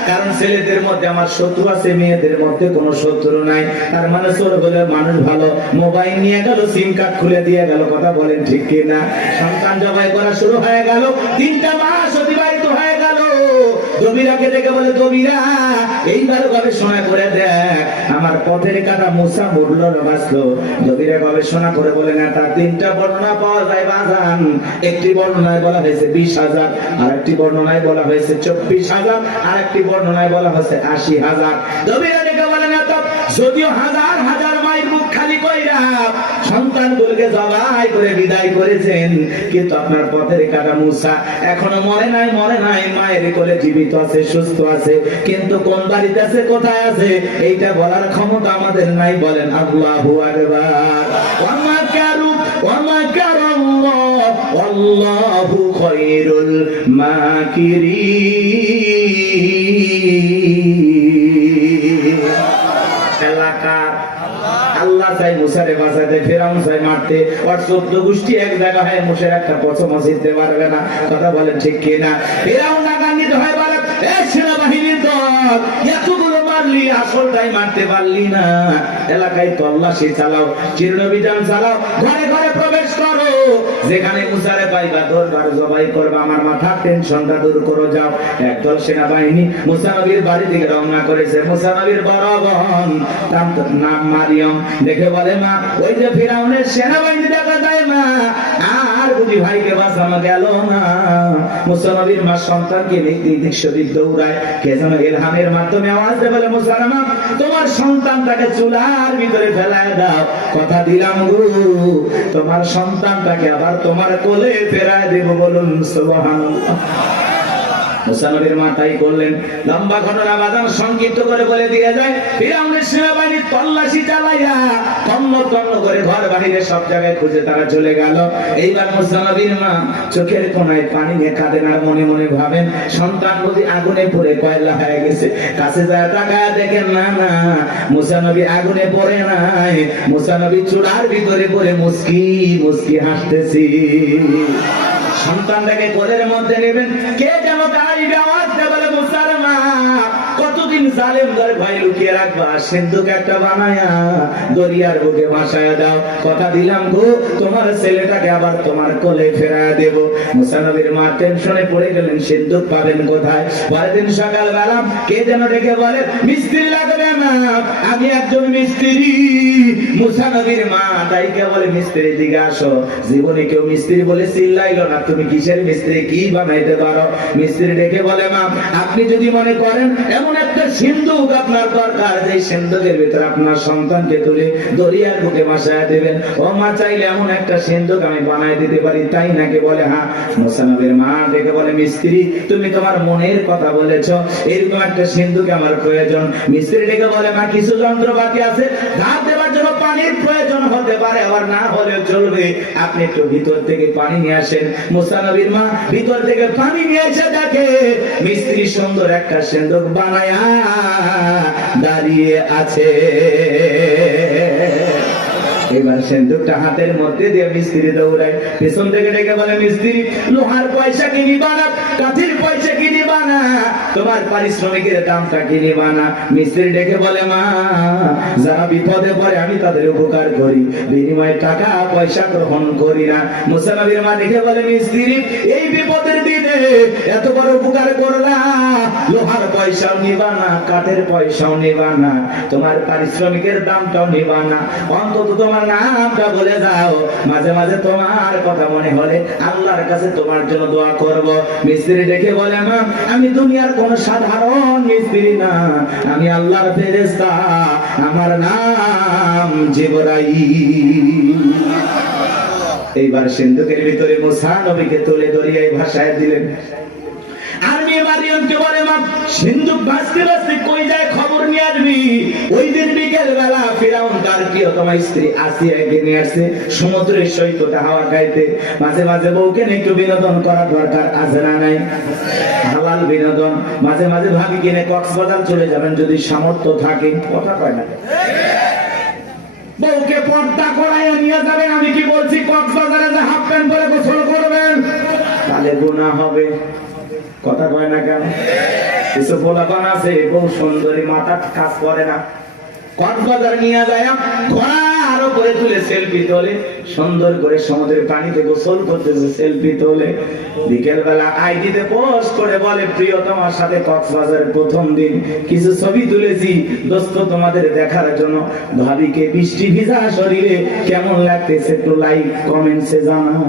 কারণ ছেলেদের মধ্যে আমার শত্রু আছে, মেয়েদের মধ্যে কোনো শত্রু নাই। তার মানে চোর হলে মানুষ ভালো, মোবাইল নিয়ে গেল, সিম কার্ড খুলে দিয়ে গেল। কথা বলেন ঠিক কিনা? সন্তান জবাই করা শুরু হয়ে গেল, 3টা মাস অতিবাহিত হয়ে গেল, দবিরাকে দেখে বলে, দবিরা এইবার গবেষণা করে দেখ আমার পথের কাটা মুসা মরল না বাঁচলো। দবিরা গবেষণা করে বলে না, তার 3টা বর্ণনা পাওয়া যায় বাজান। একটি বর্ণনায় বলা হয়েছে 20,000, আর একটি বর্ণনায় বলা হয়েছে 24,000, আর একটি বর্ণনায় বলা হয়েছে 80,000। দবিরা দেখে বলে না, তো যদিও হাজার হাজার মায়ের মুখ খালি কইরা সন্তানগুলোকে জবাই করে বিদায় করেছেন, কিন্তু আপনার পথের কাটা মুসা এখনো মরে নাই, মায়ের কোলে জীবিত আছে, সুস্থ আছে, কিন্তু কোন বাড়িতে আছে, কোথায় আছে, এইটা বলার ক্ষমতা আমাদের নাই। বলেন আল্লাহু আকবার। ওয়া মাকারু ওয়া মাকারাল্লাহ আল্লাহু খায়রুল মাকিরিন। এলাকার আল্লাহ চাই মুসারে বাঁচাতে, ফেরাউন চাই মারতে, আর 14 গোষ্ঠী এক জায়গা হয় মুসার একটা পছন্দ জিততে পারবে না। কথা বলেন ঠিক কিনা? ফেরাউন নাগান্বিত হয় বলে, এ সেনাবাহিনীর দল, এতগুলো মারলি, আসলটাই মারতে পারলি না। এলাকায় তল্লাশি চালাও, চিরনবিধান চালাও, ঘরে ঘরে প্রবেশ করো, যেখানে মুসারে পাইবা দরবার জবাই করবা, আমার মাথা টেনশনটা দূর করো। যাও। একদল সেনাবাহিনী মুসা নবীর বাড়ি থেকে রওনা করেছে। মুসা নবীর বড় বোন, তার নাম মারিয়ম, দেখে বলে, মা ওই যে ফিরাউনের সেনাবাহিনী দেখা যায় মা, আর বুঝি ভাইকে বাঁচানো গেল না। মুসা নবীর মা সন্তানকে দিক সেদিক দৌড়ায়, কে যেন ইলহামের মাধ্যমে আওয়াজ দেয়, বলে, মুসা মা তোমার সন্তানটাকে চুলার ভিতরে ফেলায় দাও, কথা দিলাম গো তোমার সন্তানটাকে আবার তোমার কোলে ফেরায় দেব। বলুন সুবহানাল্লাহ। মুসা নবীর মা তাই করলেন। লম্বা ঘটনা বাজান সংক্ষিপ্ত করে বলে দিয়ে যায়, ফিরাউনের সেনাবাহিনী তল্লাশি চালাইয়া তন্ন তন্ন করে ঘর বাহিরে সব জায়গায় খুঁজে তারা চলে গেল। এইবার মুসা নবীর মা চোখের কোনায় পানি নিয়ে কাঁদেন, আর মনে মনে ভাবেন সন্তান বুঝি আগুনে পড়ে কয়লা হয়ে গেছে। কাছে যায় তাকায় দেখেন, না না, মুসা নবী আগুনে পড়ে নাই, মুসা নবী চুলার ভিতরে পড়ে মুস্কি মুস্কি হাসতেছি। সন্তানটাকে কোলের মধ্যে নেবেন, কে যেন গাইবে আওয়াজ দেয়, বলে, মুসার মা কতদিন জালেম ধরে ভাই লুকিয়ে রাখবা, সিন্ধুক একটা বানায়া দরিয়ার বুকে ভাসায়া দাও, কথা দিলাম গো তোমার ছেলেটাকে আবার তোমার কোলে ফেরায়া দেব। মুসা নবীর মা টেনশনে পড়ে গেলেন, সিন্ধুক পাবেন কোথায়? পরের দিন সকালবেলা কে যেন ডেকে বলে, মিস্ত্রি লাগবে না, আমি একজন মিস্ত্রি। মুসা নবীর মা ডাইকে বলে, মিস্ত্রি দিকে আসো। জীবনে কেউ মিস্ত্রি বলে চিল্লাইলো না, তুমি কিসের মিস্ত্রি, কি বানাইতে পারো? মিস্ত্রি ডেকে বলে, মা আপনি যদি মনে করেন এমন একটা সিন্ধুক আপনার দরকার, যে সিন্ধুকের ভিতরে আপনার সন্তানকে তুলে দরিয়ার বুকে ভাসায়া দেবেন, ও মা চাইলে এমন একটা সিন্ধুক আমি বানাই দিতে পারি, তাই নাকি? বলে, হ্যাঁ। মুসা নবীর মা ডেকে বলে, মিস্ত্রি তুমি তোমার মনের কথা বলেছ, এরকম একটা সিন্ধুক আমার প্রয়োজন। মিস্ত্রি ডেকে বলে, মা কিছু যন্ত্রপাতি আছে, ধার দেওয়ার জন্য পানির প্রয়োজন হতে পারে, আবার না হলেও চলবে, আপনি একটু ভিতর থেকে পানি নিয়ে আসেন। মুসা নবীর মা ভিতর থেকে পানি নিয়ে এসে দেখে মিস্ত্রি সুন্দর একটা সিন্ধুক বানায়া দাঁড়িয়ে আছে। এবার সিন্ধুকটা হাতের মধ্যে দিয়ে মিস্ত্রি দৌড়ায়, পেছন থেকে ডেকে বলে, মিস্ত্রি লোহার পয়সা কি নিবা না, কাঠের পয়সা কি নিবা না, তোমার পারিশ্রমিকের দামটা কি নিবা না? মিস্ত্রি ডেকে বলে, মা যারা বিপদে পড়ে আমি তাদের উপকার করি, বিনিময়ে টাকা পয়সা গ্রহণ করি না। মুসা নবীর মা ডেকে বলে, মিস্ত্রি এই বিপদের দিনে এত বড় উপকার করলা, লোহার পয়সাও নিবা না, কাঠের পয়সাও নিবা না, তোমার পারিশ্রমিকের দামটাও নিবা না, অন্তত তোমার নামটা বলে যাও, মাঝে মাঝে তোমার কথা মনে হলে আল্লাহর কাছে তোমার জন্য দোয়া করব। মিস্ত্রি ডেকে বলে, মা আমি দুনিয়ার কোন সাধারণ মিস্ত্রি না, আমি আল্লাহর ফেরেশতা, আমার নাম জিবরাইল। এইবার সিন্ধুকের ভিতরে মুসা নবীকে তুলে দরিয়ায় ভাসায় দিলেন। আর মেয়ে মারিয়ামকে বলে, মা সিন্ধুক ভাসতে ভাসতে কই যায় খবর নিয়ে আসবি। ওই দিন বিকেল বেলা ফিরাউন তার প্রিয়তমা স্ত্রী আসিয়াকে নিয়ে আসছে সমুদ্রের সৈকতে হাওয়া খাইতে। মাঝে মাঝে বউকে একটু বিনোদন করা দরকার, আছে না নাই? হালাল বিনোদন। মাঝে মাঝে ভাবি কিনে কক্সবাজার চলে যাবেন যদি সামর্থ্য থাকে, কথা কয় না? বউকে পর্দা করাইয়া নিয়ে যাবেন। আমি কি বলছি, কক্সবাজারে যে হাফ প্যান্ট পরে গোসল করবেন, তাহলে গুনাহ হবে, কথা কয় না কেন? কিছু পোলাপান আছে বউ সুন্দরী, মাথা কাজ করে না, কক্সবাজার নিয়ে যায় ঘোড়ার উপরে তুলে সেলফি তোলে, সুন্দর করে সমুদ্রের পানিতে গোসল করতেছে, সেলফি তোলে। বিকেল বেলা আইডিতে পোস্ট করে বলে, প্রিয় তোমার সাথে কক্সবাজারের প্রথম দিন কিছু ছবি তুলেছি দোস্ত তোমাদের দেখার জন্য, ভাবিকে বৃষ্টি ভিজা শরীরে কেমন লাগতেছে একটু লাইক কমেন্টসে জানাও।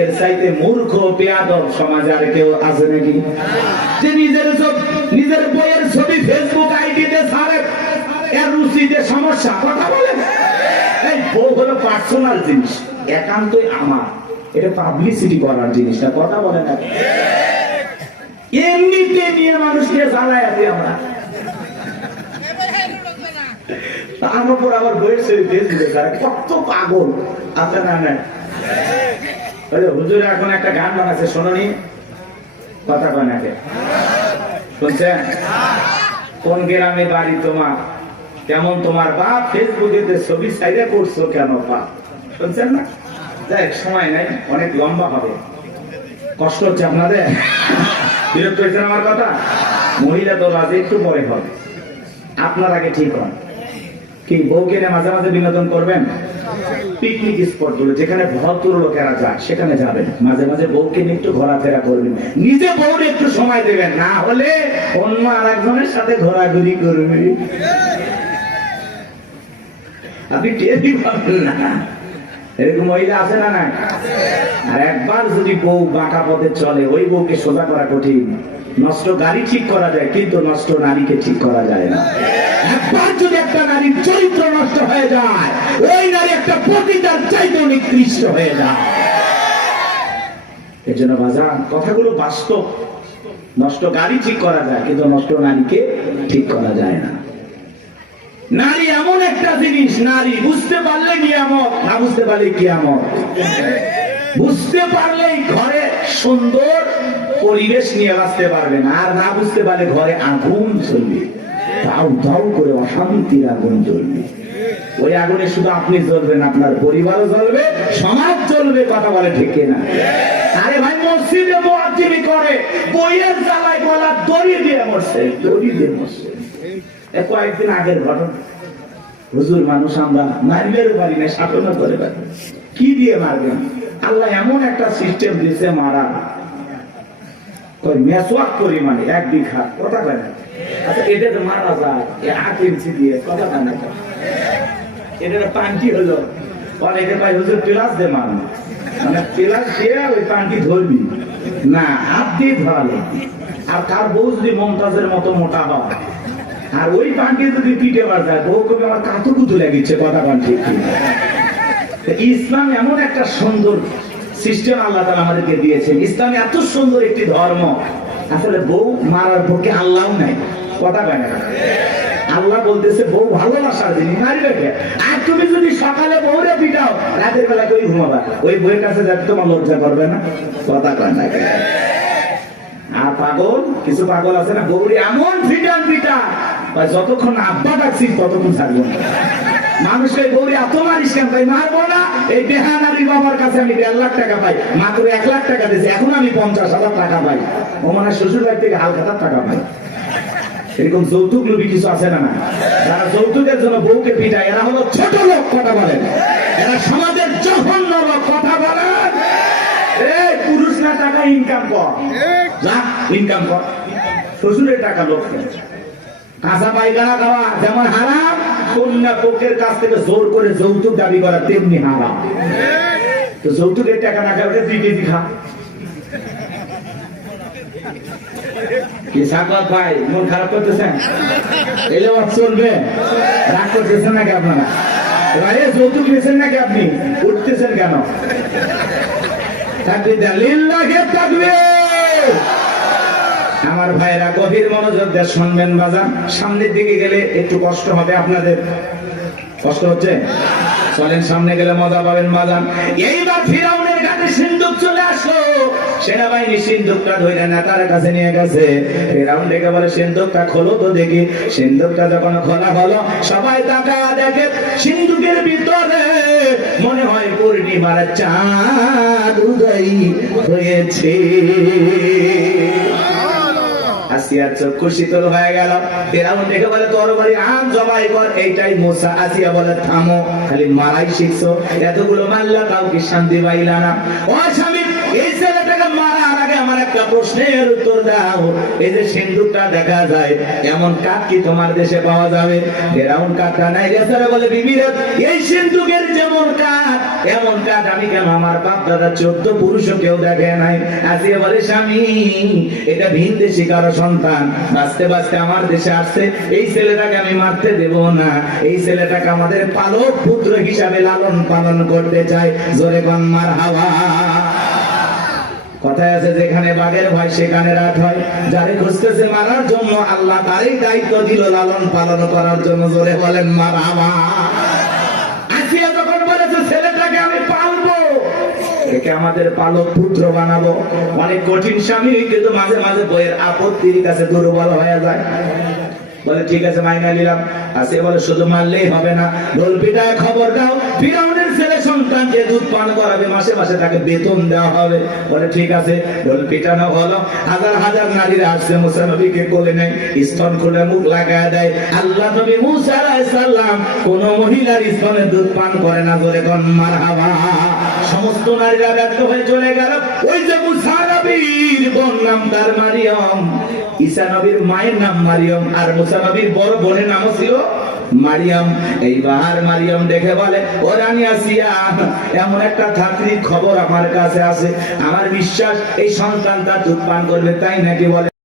এর চাইতে মূর্খ বেয়াদব সমাজে আর কেউ আছে নাকি? যে নিজের বইয়ের ছবি ফেসবুক আইডিতে ছাড়ে, এর রুচিতে সমস্যা। কথা বলে এই বউ হলো পার্সোনাল জিনিস, একান্তই আমার, এটা পাবলিসিটি করার জিনিসটা। কথা বলে না, এমনিতে নিয়ে মানুষকে জ্বালায় আছি আমরা। তার উপর আবার বইয়ের ছবি ফেসবুকে ছাড়ে, কত পাগল আছে না? না হুজুর এখন একটা গান বানাচ্ছে, শোনি কথা কয় নাকি? শুনছেন? কোন গ্রামে বাড়ি তোমার, কেমন তোমার বাপ, ফেসবুকে ছবি সাইডে করছো কেন বাপ? শুনছেন না? যাই সময় নাই, অনেক লম্বা হবে, কষ্ট হচ্ছে আপনাদের, বিরক্ত হয়েছেন আমার কথা? মহিলা দল আজ একটু পরে হবে, আপনার আগে ঠিক হন। কি বউকে মাঝে মাঝে বিনোদন করবেন? পিকনিক স্পট গুলো যেখানে ভদ্র লোকেরা যায় সেখানে যাবেন, মাঝে মাঝে বউকে নিয়ে একটু ঘোরাফেরা করবেন, নিজে বউরে একটু সময় দেবেন, না হলে অন্য আরেকজনের সাথে ঘোরাঘুরি করবেন, আপনি টেরই পাবেন না। এরকম মহিলা আছে না? না। আর একবার যদি বউ বাঁকা পথে চলে, ওই বউকে সোজা করা কঠিন। নষ্ট গাড়ি ঠিক করা যায়, কিন্তু নষ্ট নারীকে ঠিক করা যায় না। একবার যদি একটা নারীর চরিত্র নষ্ট হয়ে যায়, ওই নারী একটা পতিতার চাইতে নিকৃষ্ট হয়ে যায়। এর জন্য বাজার কথাগুলো বাস্তব। নষ্ট গাড়ি ঠিক করা যায়, কিন্তু নষ্ট নারীকে ঠিক করা যায় না। নারী এমন একটা জিনিস, নারী বুঝতে পারলে নিয়ামত, না বুঝতে পারলে কিয়ামত। বুঝতে পারলেই ঘরে সুন্দর পরিবেশ নিয়ে বাঁচতে পারবেন, আর না বুঝতে পারলে ঘরে আগুন চলবে, দাউ দাউ করে অশান্তির আগুন জ্বলবে। ওই আগুনে শুধু আপনি জ্বলবেন, আপনার পরিবারও জ্বলবে, সমাজ জ্বলবে। কথা বলে ঠিক না? আরে ভাই, মসজিদে মুয়াজ্জিনি করে বইয়ের জ্বালায় গলা দড়ি দিয়ে মরছে, দড়ি দিয়ে মরছে। কয়েকদিন আগের ঘটনা, হুজুর মানুষ আমরা মারবেও পারি না, শাসনও করে পারি, কি দিয়ে মারবেন? আল্লাহ এমন একটা সিস্টেম দিয়েছে মারা, মেসওয়াক পরিমাণে 1 বিঘা। কথা কয় না? আচ্ছা, এটা তো মারা যায় 8 ইঞ্চি দিয়ে। কথা কয় না? এটা পান্টি হলো, অনেকে পাই হুজুর প্লাস দিয়ে মার, মানে প্লাস দিয়ে ওই পান্টি ধরবি না, হাত দিয়ে ধরালো। আর তার বউ যদি মমতাজের মতো মোটা হয়, আর ওই পান্টি যদি পিঠে বাজায়, বউ কবি আমার কাতুকুতু লেগেছে। কথা কন ঠিক? ইসলাম এমন একটা সুন্দর সিস্টেম আল্লাহ তাআলা আমাদেরকে দিয়েছেন। ইসলাম এত সুন্দর একটি ধর্ম, আসলে বউ মারার পক্ষে আল্লাহ নাই। কথা কয় না? আল্লাহ বলতেছে বউ ভালোবাসার জিনিস, মারিবে। আর তুমি যদি সকালে বউরে পিটাও, রাতের বেলা তুই ঘুমাবা, ওই বউয়ের কাছে যাতে তোমার লজ্জা করবে না? কথা কয় না? আর পাগল, কিছু পাগল আছে না, বউরে এমন পিটান পিটা, যতক্ষণ আব্বা ডাকছিস ততক্ষণ ছাড়বো না। মানুষকে গৌরী এত মারিস কেন? তাই মারবো না। এই বেহানারি বাবার কাছে আমি 1.5 লাখ টাকা পাই, মাত্র 1 লাখ টাকা দিয়েছে, এখন আমি 50,000 টাকা পাই। ও মানে শ্বশুর বাড়ি থেকে হালখাতার টাকা পাই। এরকম যৌতুক লোভী কিছু আছে না? না, যারা যৌতুকের জন্য বউকে পিটায়, এরা হলো ছোট লোক। কথা বলেন, এরা সমাজের জঘন্য লোক। কথা বলেন, এই পুরুষ না টাকা ইনকাম কর, যা ইনকাম কর, শ্বশুরের টাকা লোক। কাঁচা পায়খানা খাওয়া যেমন হারাম, কন্যা পক্ষের কাছ থেকে জোর করে যৌতুক দাবি করা তেমনি হারাম। তো যৌতুকের টাকা না খাওয়া 2 কেজি খা। কি সাকত ভাই, মন খারাপ করতেছেন? এলে চলবে? রাগ করতেছেন নাকি আপনারা? ভাই যৌতুক নিয়েছেন নাকি আপনি? উঠতেছেন কেন? আমার ভাইরা গভীর মনোযোগ দিয়ে শুনবেন বাজান। সামনের দিকে গেলে একটু কষ্ট হবে আপনাদের, কষ্ট হচ্ছে? চলেন, সামনে গেলে মজা পাবেন বাজান। এইবার ফিরাউনের ঘাটে সিন্ধুক চলে আসলো, সেনাবাহিনী সিন্ধুকটা ধরে নেতার কাছে নিয়ে গেছে। ফিরাউন ডেকে বলে, সিন্ধুকটা খোলো তো দেখি। সিন্ধুকটা যখন খোলা হলো, সবাই তাকায়া দেখে সিন্ধুকের ভিতরে মনে হয় পূর্ণিমার চাঁদ উদয় হয়েছে। আর আসিয়ার চক্ষু শীতল হয়ে গেল। ফেরাউন দেখে বলে তরবারি আন জবাই কর। এইটাই মুসা। আসিয়া বলে থামো, খালি মারাই শিখছো, এতগুলো মারলা তাও কি শান্তি পাইলা না? ও স্বামী, এই ছেলেটাকে মারার আগে আমার একটা প্রশ্নের উত্তর দাও। এই যে সিন্দুকটা দেখা যায়, এমন কাঠ কি তোমার দেশে পাওয়া যাবে? ফেরাউন কাঠটা নাই গেছে, বলে বিবির এই সিন্দুকের যেমন কাঠ এমন কাঠ আমি কেন আমার বাপ দাদা 14 পুরুষও কেউ দেখে নাই। আসিয়া বলে স্বামী, এটা ভিন দেশি কারো সন্তান, বাঁচতে বাঁচতে আমার দেশে আসছে, এই ছেলেটাকে আমি মারতে দেব না। এই ছেলেটাকে আমাদের পালক পুত্র হিসাবে লালন পালন করতে চাই। জোরে কোন মারহাবা। কথায় আছে, যেখানে বাঘের ভয় সেখানে রাত হয়। যারে খুঁজতেছে মারার জন্য আল্লাহ তারই দায়িত্ব দিল লালন পালন করার জন্য। জোরে বলেন মারহাবা। আসিয়া যখন বলেছে ছেলেটাকে আমি পালবো, একে আমাদের পালক পুত্র বানাবো, অনেক কঠিন স্বামী, কিন্তু মাঝে মাঝে বইয়ের আপত্তির কাছে দুর্বল হয়ে যায়। বলে ঠিক আছে মাইনা নিলাম। আসিয়া বলে শুধু মারলেই হবে না, ঢোল পিটায় খবর দাও, ফিরাউনের ছেলে সন্তান যে দুধ পান করাবে মাসে মাসে তাকে বেতন দেওয়া হবে। বলে ঠিক আছে। ঢোল পিটানো হলো, হাজার হাজার নারীরা আসছে, মুসা নবীকে কোলে নেয়, স্তন খুলে মুখ লাগায় দেয়। আল্লাহ নবী মুসা আলাইহিস সালাম কোন মহিলার স্তনে দুধ পান করে না। জোরে কোন মারহাবা। সমস্ত নারীরা ব্যর্থ হয়ে চলে গেল। ওই যে মুসা নবীর বোন নাম তার মারিয়ম, ঈসা নবীর মায়ের নাম মারিয়ম, আর মুসা নবীর বড় বোনের নাম ছিল মারিয়াম। এইবার মারিয়াম দেখে বলে, ও রানী আসিয়া, এমন একটা ধাত্রীর খবর আমার কাছে আছে, আমার বিশ্বাস এই সন্তানটা দুধ পান করবে, তাই নাকি? বলে